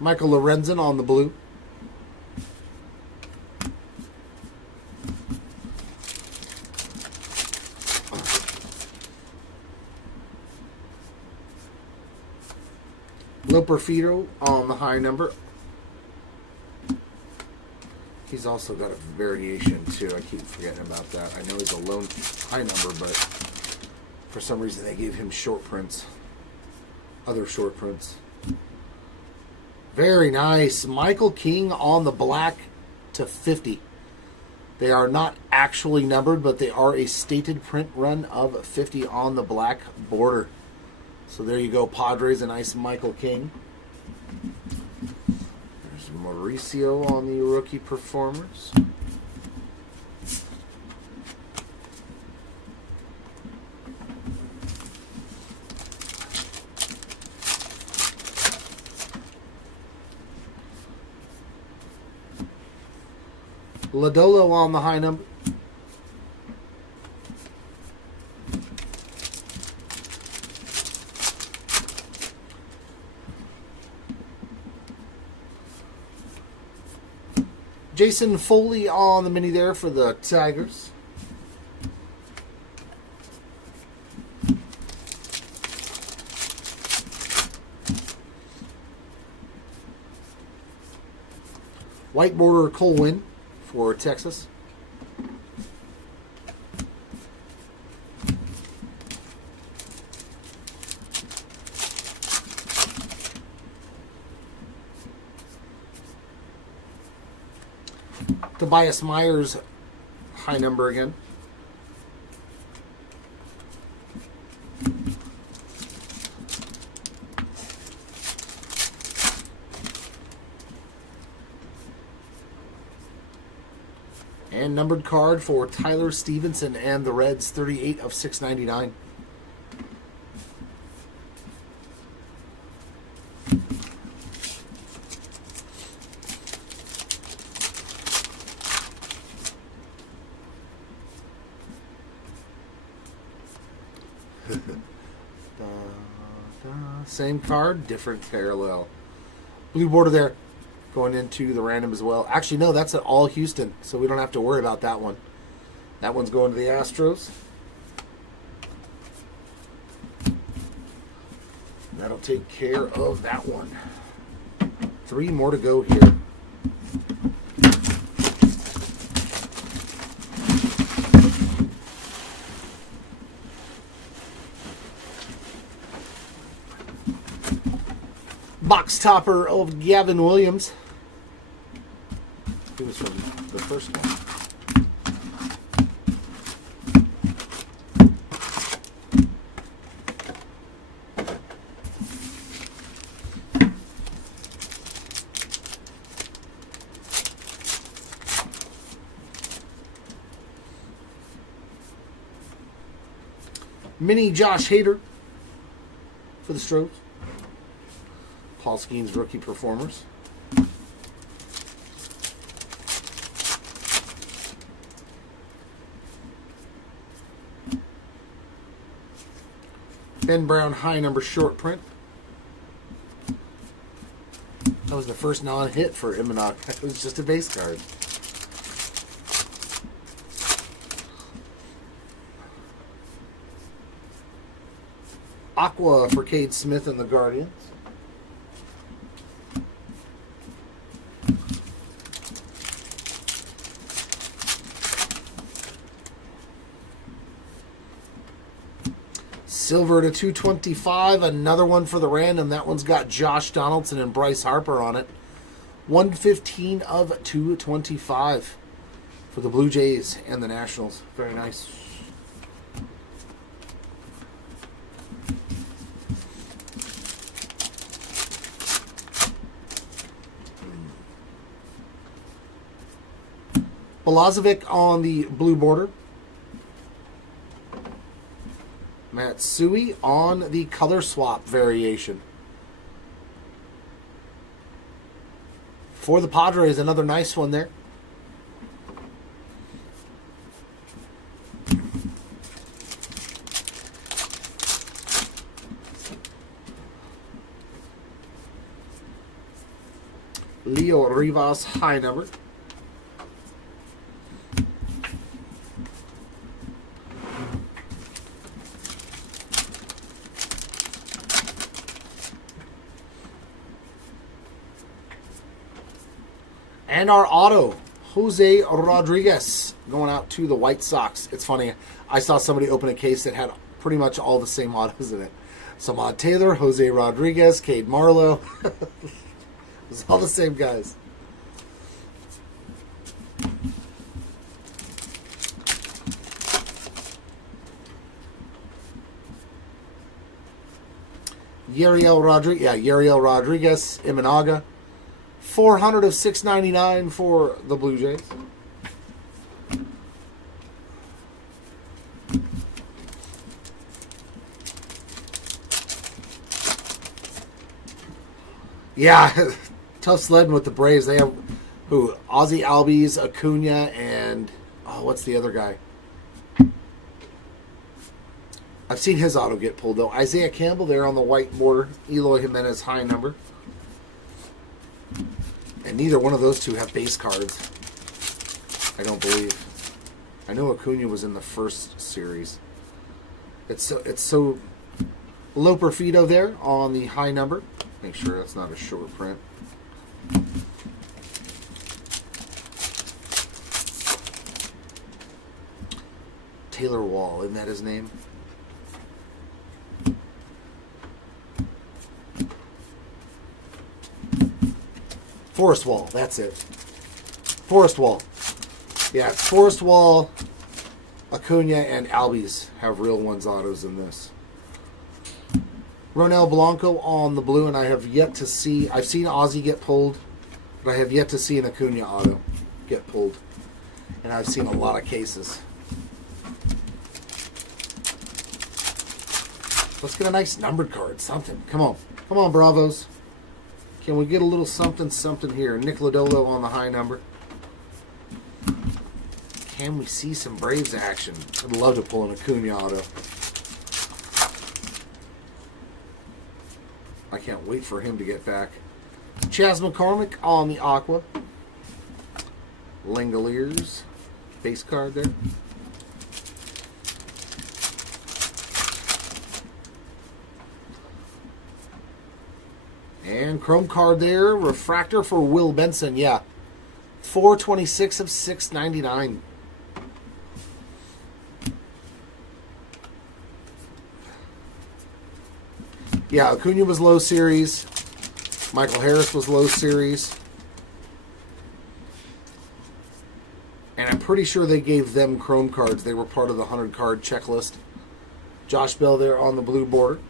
Michael Lorenzen on the blue. Loper Fido on the high number. He's also got a variation too. I keep forgetting about that. I know he's a lone high number, but for some reason they gave him short prints. Other short prints. Very nice. Michael King on the black to 50. They are not actually numbered, but they are a stated print run of 50 on the black border. So there you go, Padres, a nice Michael King. There's Mauricio on the rookie performers. Lodolo on the high number. Jason Foley on the mini there for the Tigers. White border Colwyn for Texas. Tobias Myers, high number again. And numbered card for Tyler Stevenson and the Reds, 38 of 699. Same card, different parallel. Blue border there. Going into the random as well. Actually, no, that's at all Houston, so we don't have to worry about that one. That one's going to the Astros. That'll take care of that one. 3 more to go here. Box topper of Gavin Williams. He was from the first one. Mini Josh Hader for the Stros. Paul Skeens rookie performers. Ben Brown high number short print. That was the first non-hit for Imanok. It was just a base card. Aqua for Cade Smith and the Guardians. Silver to 225, another one for the random. That one's got Josh Donaldson and Bryce Harper on it. 115 of 225 for the Blue Jays and the Nationals. Very nice. Balazovic on the blue border. Matsui on the color swap variation. For the Padres, another nice one there. Leo Rivas high number. And our auto, Jose Rodriguez, going out to the White Sox. It's funny, I saw somebody open a case that had pretty much all the same autos in it. Samad Taylor, Jose Rodriguez, Cade Marlowe. It's all the same guys. Yariel Rodriguez, Imanaga. 400 of 699 for the Blue Jays. Yeah, tough sledding with the Braves. They have Who? Ozzie Albies, Acuna, and what's the other guy? I've seen his auto get pulled though. Isaiah Campbell there on the white border. Eloy Jimenez high number. And neither one of those two have base cards. I don't believe. I know Acuna was in the first series. It's so low Perfido there on the high number. Make sure that's not a short print. Taylor Wall, isn't that his name? Forrest Wall, that's it. Forrest Wall. Yeah, it's Forrest Wall, Acuna, and Albies have real ones autos in this. Ronel Blanco on the blue, and I have yet to see... I've seen Ozzie get pulled, but I have yet to see an Acuna auto get pulled. And I've seen a lot of cases. Let's get a nice numbered card, something. Come on. Come on, Bravos. Can we get a little something, something here? Nick Lodolo on the high number. Can we see some Braves action? I'd love to pull an Acuna auto. I can't wait for him to get back. Chas McCormick on the Aqua. Langoliers. Base card there. And chrome card there. Refractor for Will Benson. Yeah. 426 of 699. Yeah, Acuna was low series. Michael Harris was low series. And I'm pretty sure they gave them chrome cards. They were part of the 100 card checklist. Josh Bell there on the blue border.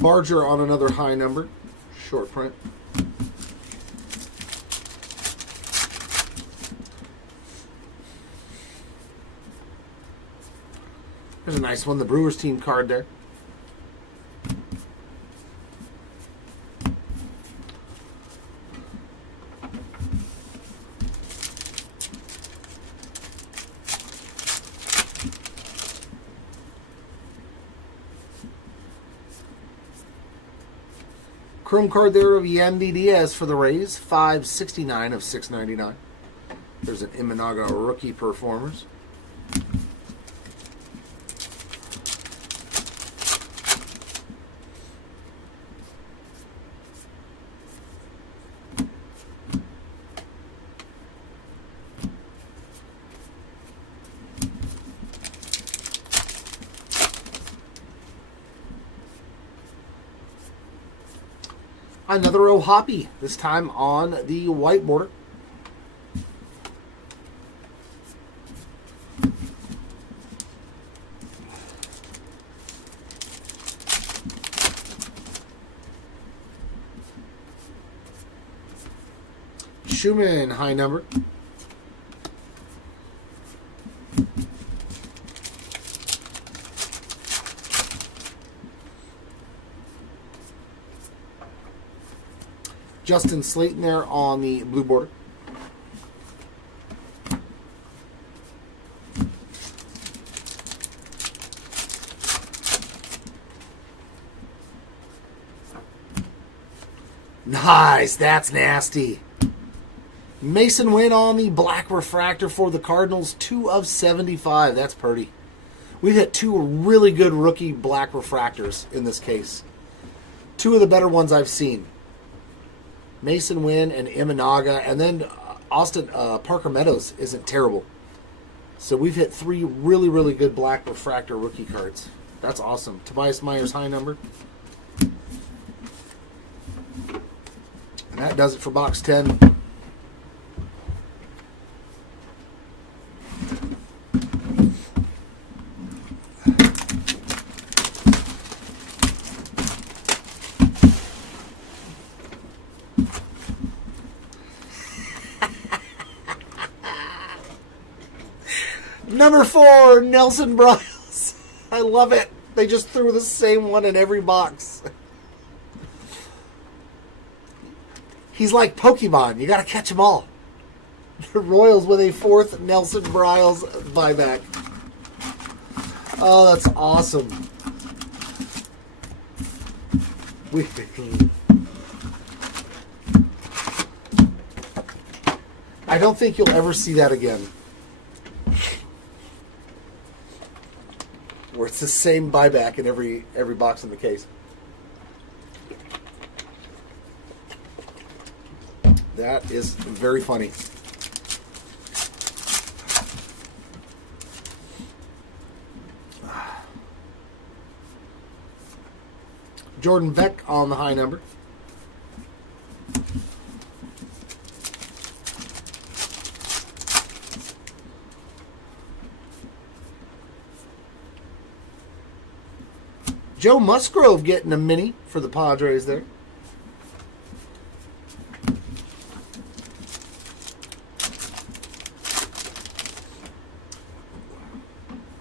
Barger on another high number. Short print. There's a nice one. The Brewers team card there. Chrome card there of Yandy Diaz for the Rays. 569 of 699. There's an Imanaga rookie performers. Another O'Hoppy, this time on the white border. Schumann, high number. Justin Slayton there on the blue border. Nice, that's nasty. Mason Wynn on the black refractor for the Cardinals, 2 of 75. That's pretty. We've hit 2 really good rookie black refractors in this case. 2 of the better ones I've seen. Mason Wynn and Imanaga, and then Austin Parker Meadows isn't terrible. So we've hit 3 really, really good black refractor rookie cards. That's awesome. Tobias Myers high number. And that does it for box 10. Number 4, Nelson Bryles. I love it. They just threw the same one in every box. He's like Pokemon. You got to catch them all. The Royals with a 4th Nelson Bryles buyback. Oh, that's awesome. I don't think you'll ever see that again. Where it's the same buyback in every box in the case. That is very funny. Jordan Beck on the high number. Joe Musgrove getting a mini for the Padres there.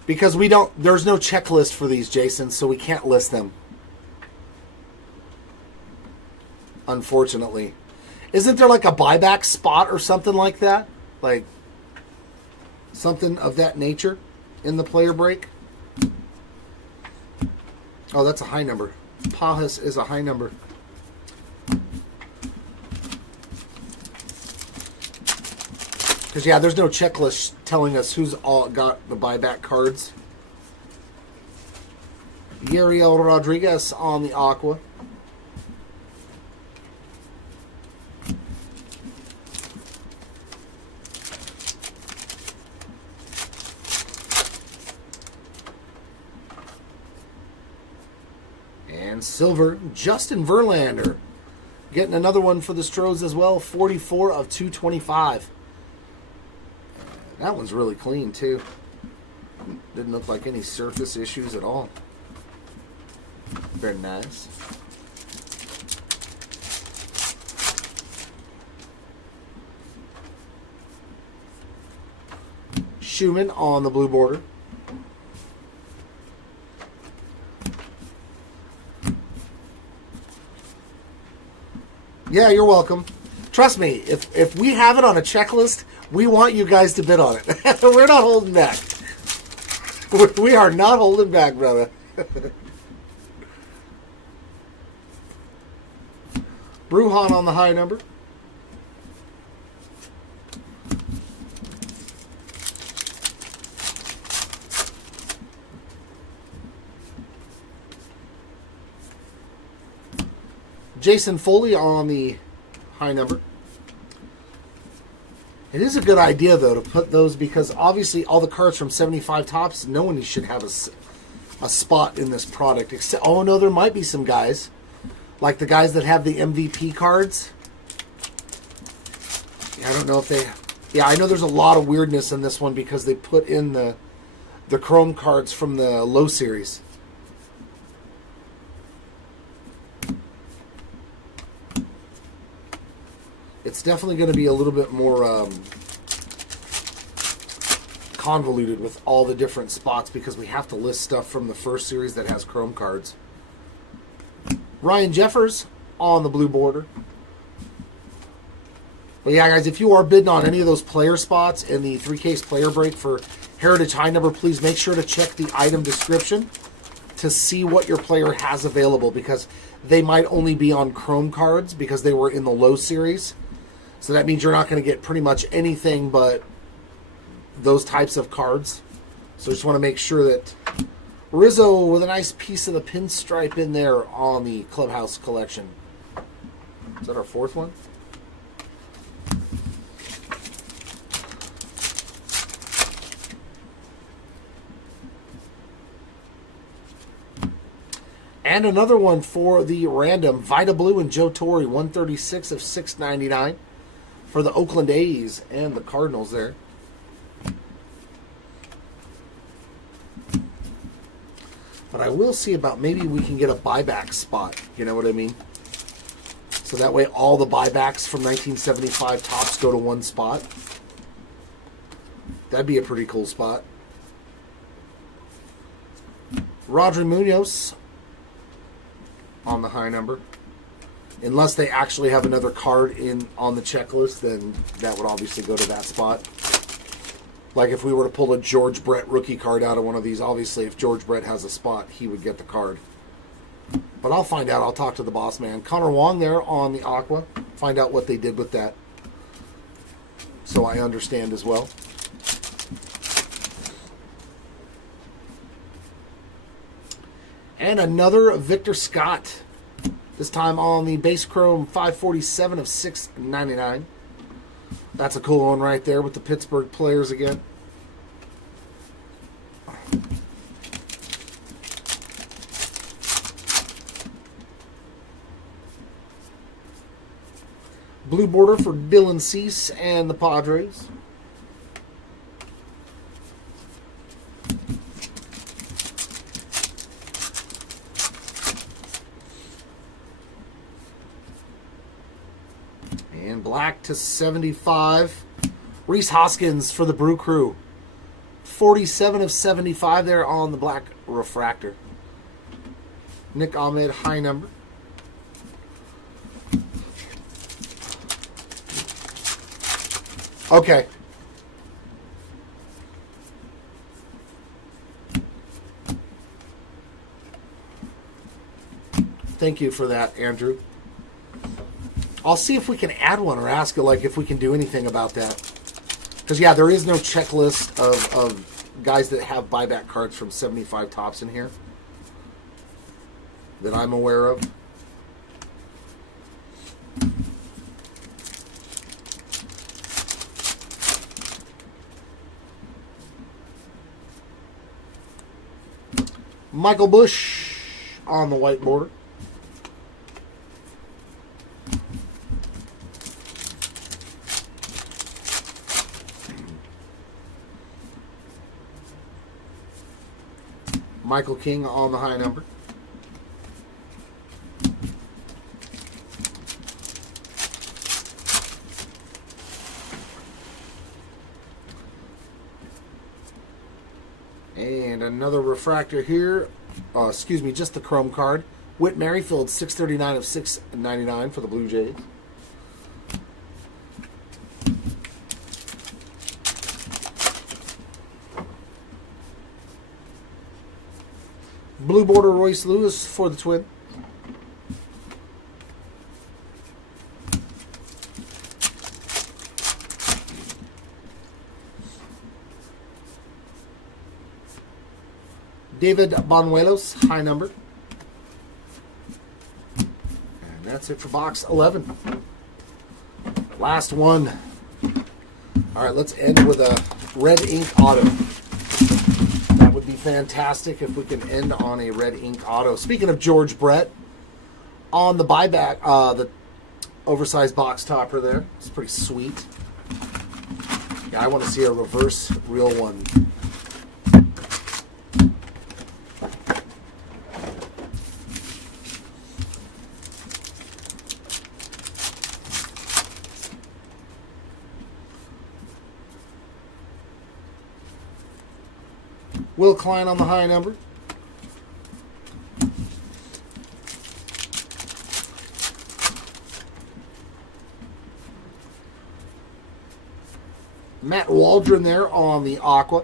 Because there's no checklist for these, Jason, so we can't list them. Unfortunately. Isn't there like a buyback spot or something like that? Like something of that nature in the player break? Oh, that's a high number. Pajas is a high number. Because, yeah, there's no checklist telling us who's all got the buyback cards. Yariel Rodriguez on the Aqua. And silver, Justin Verlander. Getting another one for the Stros as well. 44 of 225. That one's really clean, too. Didn't look like any surface issues at all. Very nice. Schumann on the blue border. Yeah, you're welcome. Trust me, if we have it on a checklist, we want you guys to bid on it. We're not holding back. We are not holding back, brother. Brujan on the high number. Jason Foley on the high number. It is a good idea, though, to put those because obviously all the cards from 75 tops, no one should have a spot in this product. Except, oh, no, there might be some guys. Like the guys that have the MVP cards. Yeah, I don't know if they... Yeah, I know there's a lot of weirdness in this one because they put in the Chrome cards from the low series. It's definitely going to be a little bit more convoluted with all the different spots because we have to list stuff from the first series that has Chrome cards. Ryan Jeffers on the blue border. But yeah, guys, if you are bidding on any of those player spots in the 3-case player break for Heritage High Number, please make sure to check the item description to see what your player has available because they might only be on Chrome cards because they were in the low series. So that means you're not going to get pretty much anything but those types of cards. So just want to make sure that Rizzo with a nice piece of the pinstripe in there on the Clubhouse collection. Is that our fourth one? And another one for the random Vita Blue and Joe Torre, 136 of 699 for the Oakland A's and the Cardinals there. But I will see about maybe we can get a buyback spot. You know what I mean? So that way all the buybacks from 1975 tops go to one spot. That'd be a pretty cool spot. Rodri Munoz on the high number. Unless they actually have another card on the checklist, then that would obviously go to that spot. Like if we were to pull a George Brett rookie card out of one of these, obviously if George Brett has a spot, he would get the card. But I'll find out. I'll talk to the boss man. Connor Wong there on the Aqua. Find out what they did with that, so I understand as well. And another Victor Scott. This time on the base chrome 547 of 699. That's a cool one right there with the Pittsburgh players again. Blue border for Dylan Cease and the Padres. And black to 75. Reese Hoskins for the Brew Crew. 47 of 75 there on the black refractor. Nick Ahmed, high number. Okay. Thank you for that, Andrew. I'll see if we can add one or ask it, like if we can do anything about that. Because, yeah, there is no checklist of guys that have buyback cards from 75 tops in here that I'm aware of. Michael Bush on the white border. Michael King on the high number. And another refractor here. Excuse me, just the chrome card. Whit Merrifield, 639 of 699 for the Blue Jays. Blue border Royce Lewis for the Twin. David Banuelos, high number. And that's it for box 11. Last one. All right, let's end with a red ink auto. That would be fantastic if we can end on a red ink auto. Speaking of George Brett, on the buyback, the oversized box topper there. It's pretty sweet. Yeah, I want to see a reverse real one. Will Klein on the high number. Matt Waldron there on the aqua.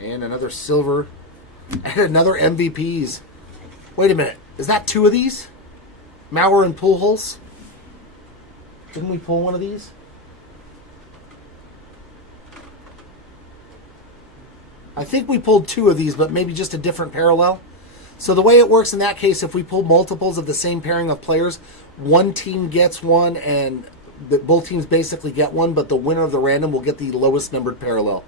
And another silver. And another MVPs. Wait a minute. Is that two of these? Mauer and Pujols? Didn't we pull one of these? I think we pulled two of these, but maybe just a different parallel. So the way it works in that case, if we pull multiples of the same pairing of players, one team gets one and both teams basically get one, but the winner of the random will get the lowest numbered parallel.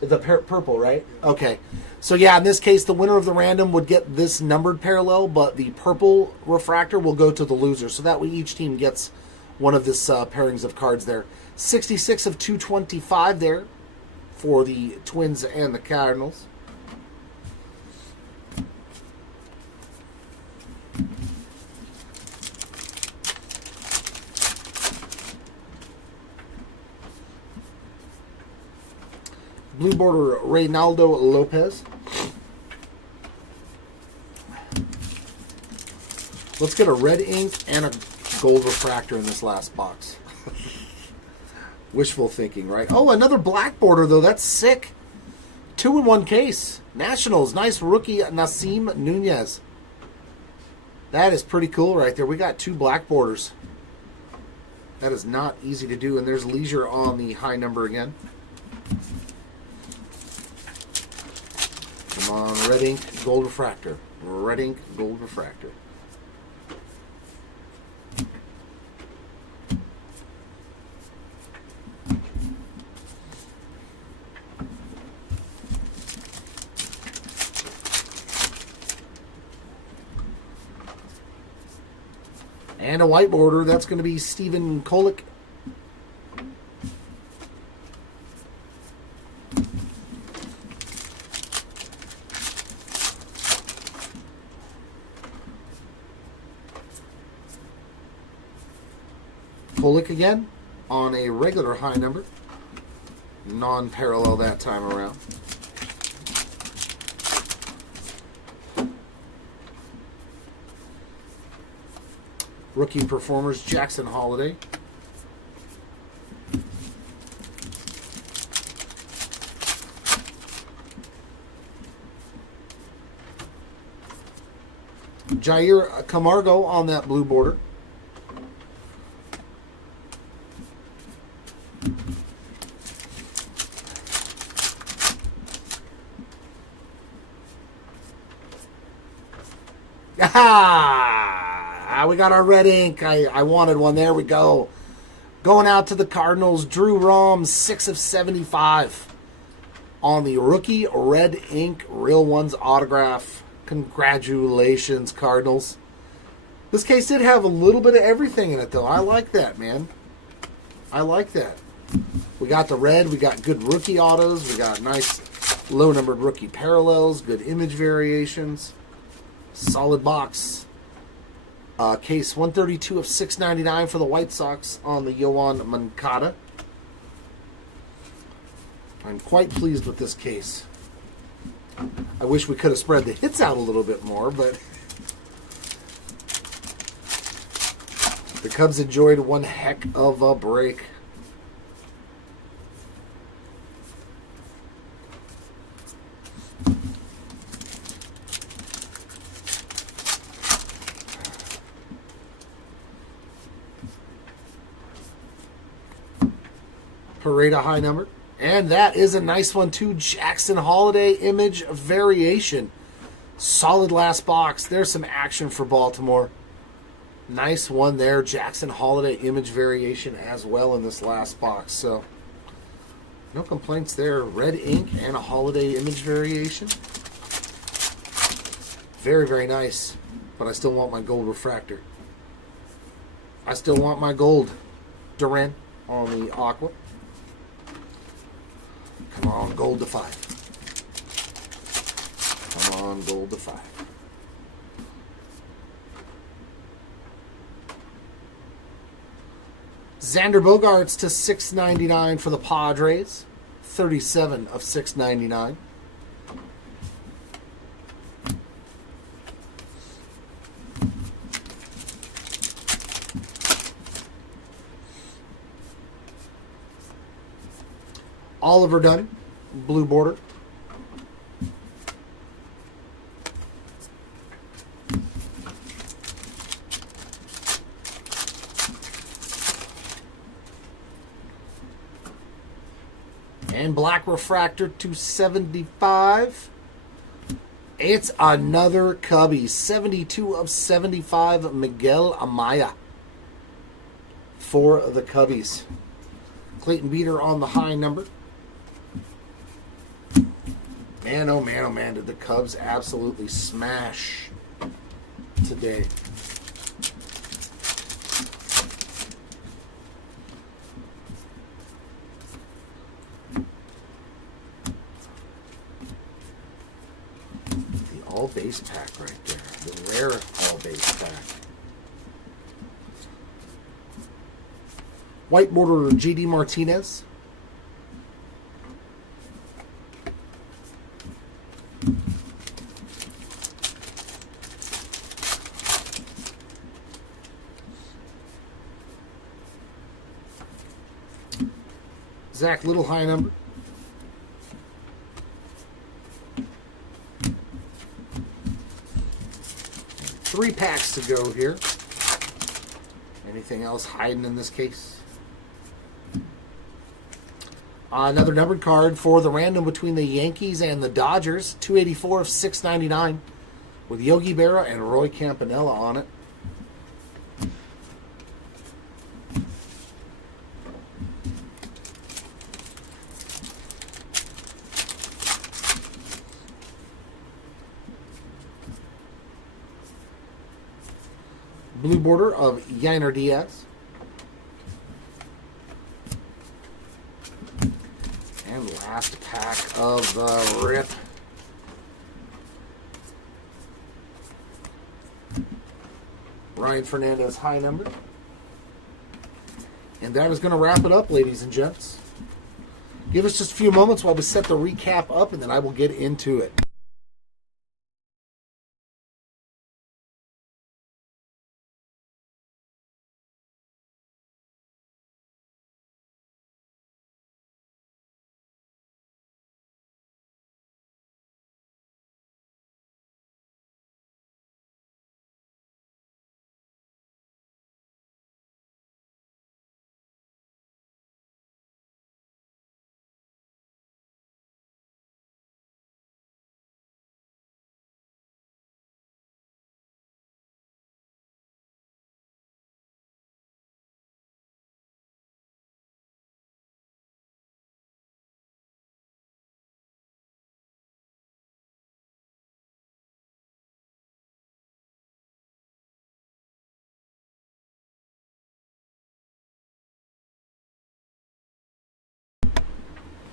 The purple, right? Okay. So yeah, in this case, the winner of the random would get this numbered parallel, but the purple refractor will go to the loser. So that way each team gets one of this pairings of cards there. 66 of 225 there for the Twins and the Cardinals. Blue border Reynaldo Lopez. Let's get a red ink and a gold refractor in this last box. Wishful thinking, right? Oh, another black border, though. That's sick. 2-in-1 case. Nationals. Nice rookie, Nasim Nunez. That is pretty cool right there. We got 2 black borders. That is not easy to do. And there's Leisure on the high number again. Come on, red ink, gold refractor. Red ink, gold refractor. And a white border, that's going to be Stephen Kolick. Kolick again on a regular high number. Non-parallel that time around. Rookie performers, Jackson Holiday. Jair Camargo on that blue border. We got our red ink. I wanted one. There we go. Going out to the Cardinals. Drew Rom, 6 of 75 on the rookie red ink Real Ones autograph. Congratulations, Cardinals. This case did have a little bit of everything in it, though. I like that, man. I like that. We got the red. We got good rookie autos. We got nice low-numbered rookie parallels. Good image variations. Solid box. Case 132 of 699 for the White Sox on the Yoan Moncada. I'm quite pleased with this case. I wish we could have spread the hits out a little bit more, but the Cubs enjoyed one heck of a break. Parade a high number. And that is a nice one too. Jackson Holiday image variation. Solid last box. There's some action for Baltimore. Nice one there. Jackson Holiday image variation as well in this last box. So no complaints there. Red ink and a Holiday image variation. Very, very nice. But I still want my gold refractor. I still want my gold. Duran on the aqua. Come on, gold to 5. Come on, gold to 5. Xander Bogaerts to 699 for the Padres. 37 of 699. Oliver Dunn, blue border. And black refractor to 75. It's another Cubby. 72 of 75, Miguel Amaya for the Cubbies. Clayton Beater on the high number. Man, oh man, oh man, did the Cubs absolutely smash today. The all-base pack right there. The rare all-base pack. White border, J.D. Martinez. Zach Little, high number. Three packs to go here. Anything else hiding in this case? Another numbered card for the random between the Yankees and the Dodgers. 284 of 699 with Yogi Berra and Roy Campanella on it. Blue border of Yainer Diaz. And last pack of the rip. Ryan Fernandez, high number. And that is going to wrap it up, ladies and gents. Give us just a few moments while we set the recap up, and then I will get into it.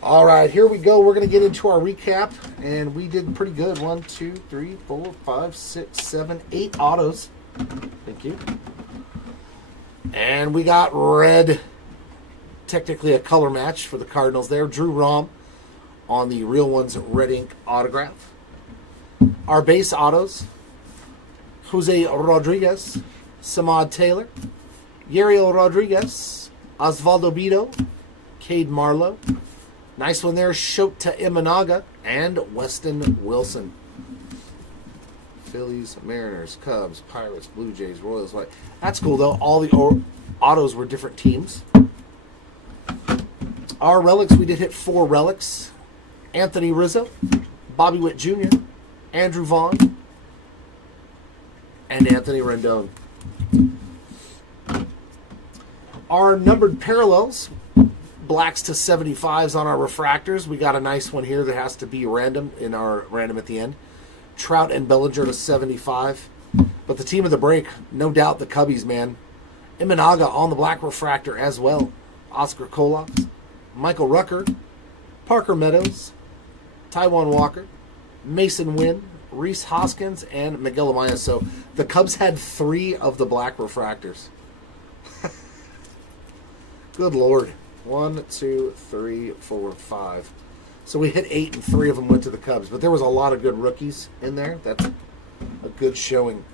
All right, here we go. We're going to get into our recap, and we did pretty good. 1, 2, 3, 4, 5, 6, 7, 8 autos. Thank you. And we got red, technically a color match for the Cardinals there. Drew Rom on the Real Ones red ink autograph. Our base autos, Jose Rodriguez, Samad Taylor, Yariel Rodriguez, Osvaldo Bido, Cade Marlowe. Nice one there, Shota Imanaga and Weston Wilson. Phillies, Mariners, Cubs, Pirates, Blue Jays, Royals, White. That's cool, though. All the autos were different teams. Our relics, we did hit 4 relics. Anthony Rizzo, Bobby Witt Jr., Andrew Vaughn, and Anthony Rendon. Our numbered parallels, blacks to 75s on our refractors. We got a nice one here that has to be random in our random at the end. Trout and Bellinger to 75. But the team of the break, no doubt the Cubbies, man. Imanaga on the black refractor as well. Oscar Colas, Michael Rucker, Parker Meadows, Taijuan Walker, Mason Wynn, Reese Hoskins, and Miguel Amaya. So the Cubs had 3 of the black refractors. Good Lord. 1, 2, 3, 4, 5. So we hit 8 and 3 of them went to the Cubs. But there was a lot of good rookies in there. That's a good showing.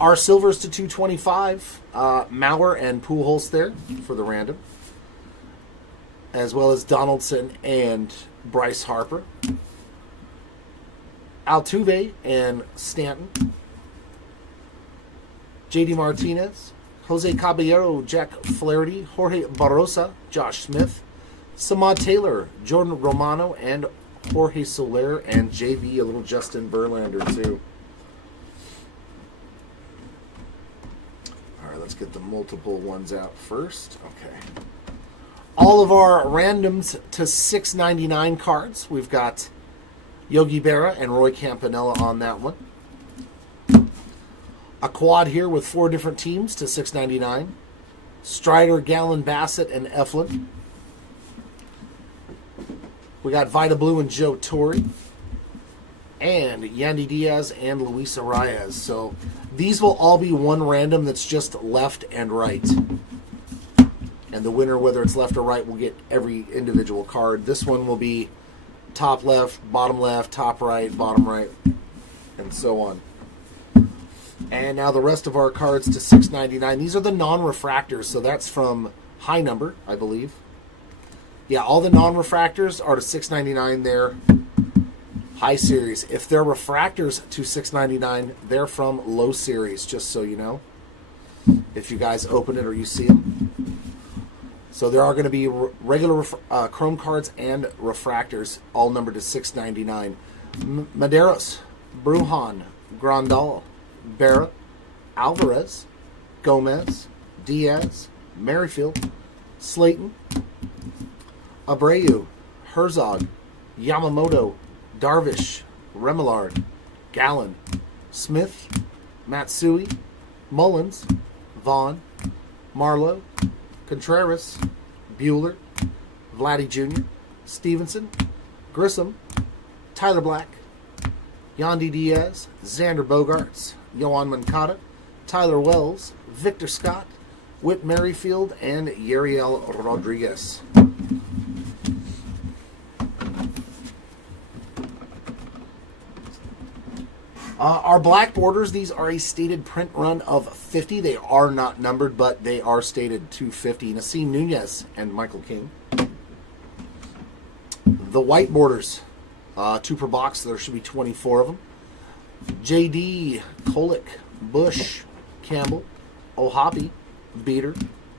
Our silvers to 225. Mauer and Pujols there for the random. As well as Donaldson and Bryce Harper. Altuve and Stanton. J.D. Martinez. Jose Caballero, Jack Flaherty, Jorge Barrosa, Josh Smith, Samad Taylor, Jordan Romano, and Jorge Soler, and JV, a little Justin Verlander, too. All right, let's get the multiple ones out first. Okay. All of our randoms to $6.99 cards. We've got Yogi Berra and Roy Campanella on that one. A quad here with 4 different teams to $6.99. Strider, Gallen, Bassett, and Eflin. We got Vida Blue and Joe Torre. And Yandy Diaz and Luis Arias. So these will all be one random that's just left and right. And the winner, whether it's left or right, will get every individual card. This one will be top left, top right, bottom right, and so on. And now the rest of our cards to $6.99. These are the non-refractors, so that's from high number, I believe. Yeah, all the non-refractors are to $6.99. They're high series. If they're refractors to $6.99, they're from low series, just so you know. If you guys open it or you see them. So there are going to be regular Chrome cards and refractors, all numbered to $6.99. Maderos, Brujan, Grandal, Berra, Alvarez, Gomez, Diaz, Merrifield, Slayton, Abreu, Herzog, Yamamoto, Darvish, Remillard, Gallen, Smith, Matsui, Mullins, Vaughn, Marlowe, Contreras, Bueller, Vladdy Jr., Stevenson, Grissom, Tyler Black, Yandy Diaz, Xander Bogaerts, Yohan Moncada, Tyler Wells, Victor Scott, Whit Merrifield, and Yariel Rodriguez. Our black borders, these are a stated print run of 50. They are not numbered, but they are stated to 50. Nasim Nunez and Michael King. The white borders, 2 per box. There should be 24 of them. JD, Kolick, Bush, Campbell, Ohapi, Beater,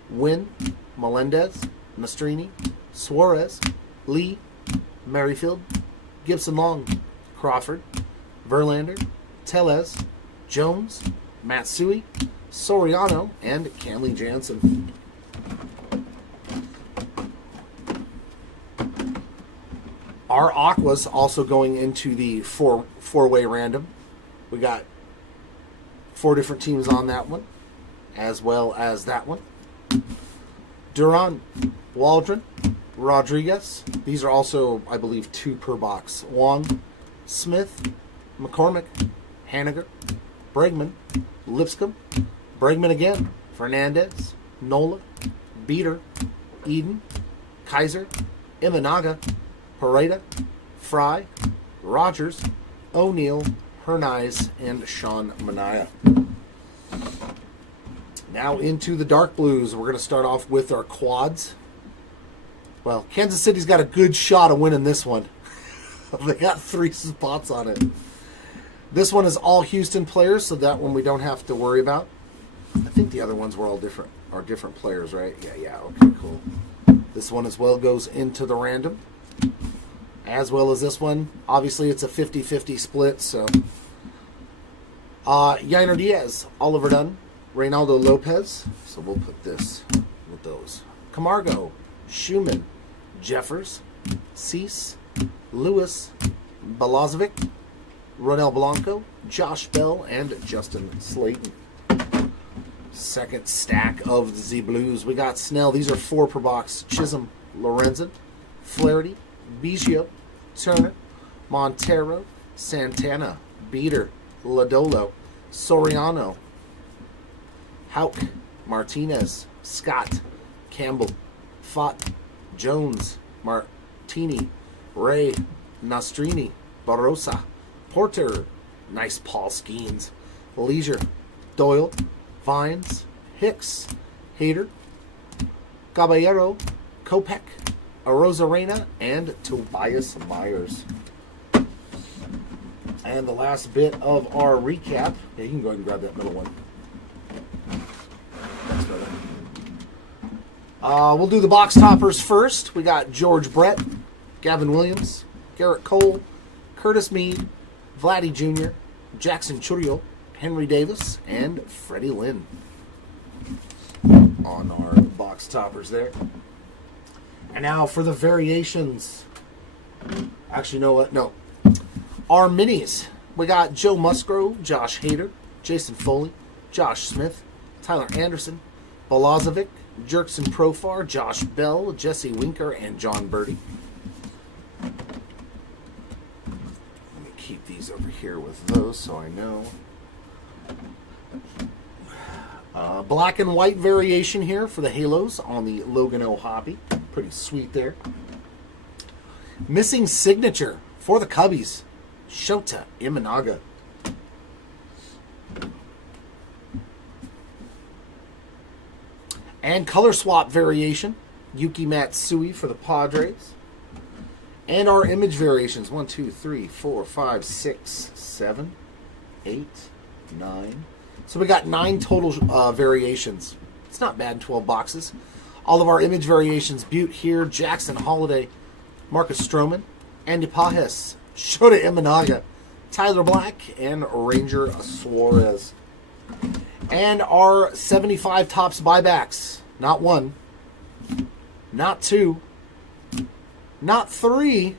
Wynn, Melendez, Mastrini, Suarez, Lee, Merrifield, Gibson Long, Crawford, Verlander, Tellez, Jones, Matsui, Soriano, and Kenley Jansen. Our Aquas also going into the four-way random. We got 4 different teams on that one, as well as that one. Duran, Waldron, Rodriguez. These are also, I believe, 2 per box. Wong, Smith, McCormick, Haniger, Bregman, Lipscomb, Bregman again, Fernandez, Nola, Beater, Eden, Kaiser, Imanaga, Pareda, Fry, Rogers, O'Neill, Hernandez, and Sean Manaea. Now into the dark blues. We're going to start off with our quads. Well, Kansas City's got a good shot of winning this one. They got 3 spots on it. This one is all Houston players, so that one we don't have to worry about. I think the other ones were all different players, right? Yeah, okay, cool. This one as well goes into the random, as well as this one. Obviously, it's a 50-50 split, so. Yainer Diaz, Oliver Dunn, Reynaldo Lopez. So we'll put this with those. Camargo, Schumann, Jeffers, Cease, Lewis, Balazovic, Ronel Blanco, Josh Bell, and Justin Slayton. Second stack of the Z Blues. We got Snell. These are 4 per box. Chisholm, Lorenzen, Flaherty, Biggio, Turner, Montero, Santana, Beater, Lodolo, Soriano, Houck, Martinez, Scott, Campbell, Fott, Jones, Martini, Ray, Nastrini, Barossa, Porter, nice Paul Skeens, Leisure, Doyle, Vines, Hicks, Hader, Caballero, Kopech, Arozarena, and Tobias Myers. And the last bit of our recap. Yeah, you can go ahead and grab that middle one. Thanks, brother. We'll do the box toppers first. We got George Brett, Gavin Williams, Garrett Cole, Curtis Mead, Vladdy Jr., Jackson Chourio, Henry Davis, and Freddie Lynn on our box toppers there. And now for the variations. Actually, you know what? No. Our minis. We got Joe Musgrove, Josh Hader, Jason Foley, Josh Smith, Tyler Anderson, Balazovic, Jerkson Profar, Josh Bell, Jesse Winker, and John Birdie. Let me keep these over here with those so I know. Black and white variation here for the halos on the Logan O Hobby. Pretty sweet there. Missing signature for the Cubbies, Shota Imanaga. And color swap variation Yuki Matsui for the Padres. And our image variations. 1, 2, 3, 4, 5, 6, 7, 8, 9. So we got 9 total variations. It's not bad in 12 boxes. All of our image variations: Butte here, Jackson Holiday, Marcus Stroman, Andy Pajes, Shota Imanaga, Tyler Black, and Ranger Suarez. And our 75 tops buybacks. Not 1, not 2, not 3,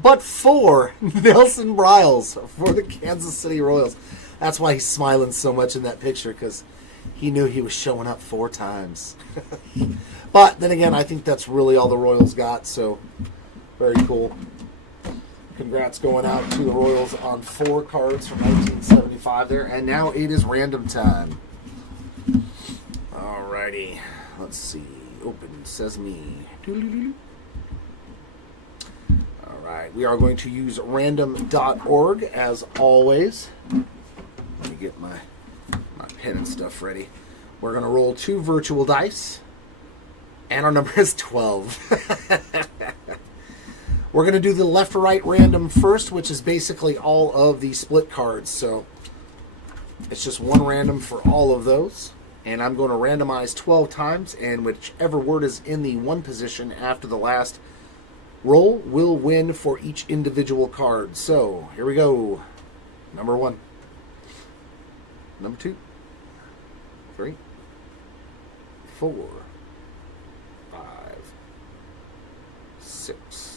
but 4. Nelson Bryles for the Kansas City Royals. That's why he's smiling so much in that picture, because he knew he was showing up 4 times. But then again, I think that's really all the Royals got, so very cool. Congrats going out to the Royals on 4 cards from 1975 there. And now it is random time. Alrighty. Let's see. Open Sesame. Alright. We are going to use random.org as always. Let me get my pen and stuff ready. We're going to roll 2 virtual dice. And our number is 12. We're going to do the left-right random first, which is basically all of the split cards. So it's just 1 random for all of those. And I'm going to randomize 12 times, and whichever word is in the 1 position after the last roll will win for each individual card. So here we go. Number 1. Number 2. 3. 4. 5. 6.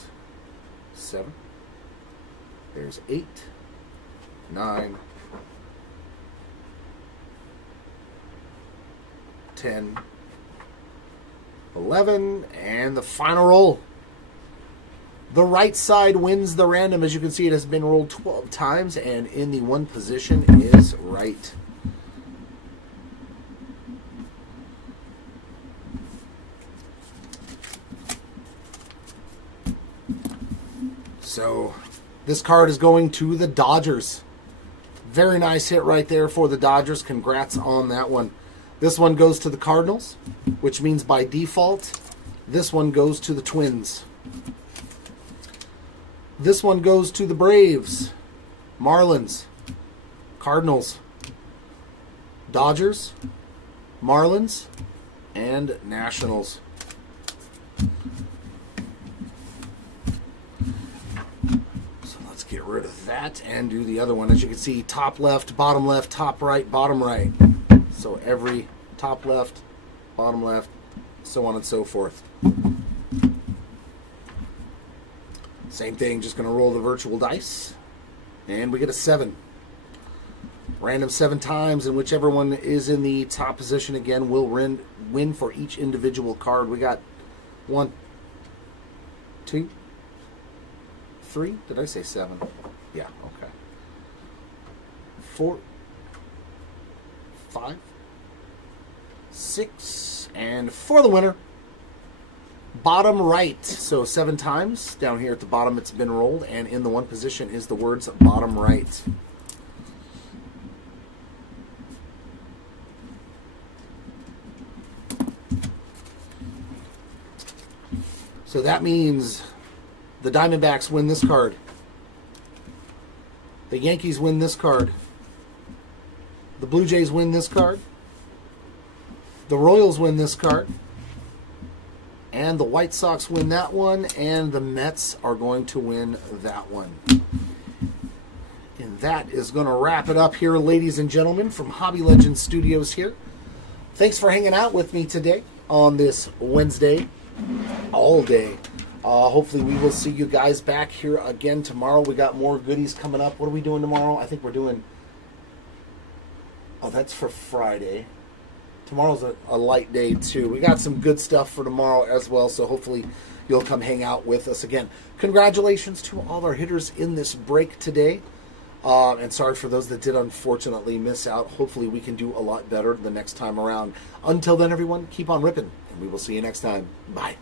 7. There's 8, 9, 10, 11, and the final roll. The right side wins the random. As you can see, it has been rolled 12 times, and in the 1 position is right. So this card is going to the Dodgers. Very nice hit right there for the Dodgers. Congrats on that one. This one goes to the Cardinals, which means by default, this one goes to the Twins. This one goes to the Braves, Marlins, Cardinals, Dodgers, Marlins, and Nationals. Get rid of that and do the other one. As you can see, top left, top right, bottom right. So every top left, bottom left, so on and so forth. Same thing, just going to roll the virtual dice. And we get a 7. Random 7 times, and whichever one is in the top position again will win for each individual card. We got 1, 2, 3. Did I say 7? Yeah, okay. 4, 5, 6, and for the winner, bottom right. So 7 times. Down here at the bottom it's been rolled, and in the 1 position is the words bottom right. So that means the Diamondbacks win this card. The Yankees win this card. The Blue Jays win this card. The Royals win this card. And the White Sox win that one. And the Mets are going to win that one. And that is going to wrap it up here, ladies and gentlemen, from Hobby Legends Studios here. Thanks for hanging out with me today on this Wednesday, all day. Hopefully we will see you guys back here again tomorrow. We got more goodies coming up. What are we doing tomorrow? I think we're doing... Oh, that's for Friday. Tomorrow's a light day, too. We got some good stuff for tomorrow as well, so hopefully you'll come hang out with us again. Congratulations to all our hitters in this break today. And sorry for those that did unfortunately miss out. Hopefully we can do a lot better the next time around. Until then, everyone, keep on ripping, and we will see you next time. Bye.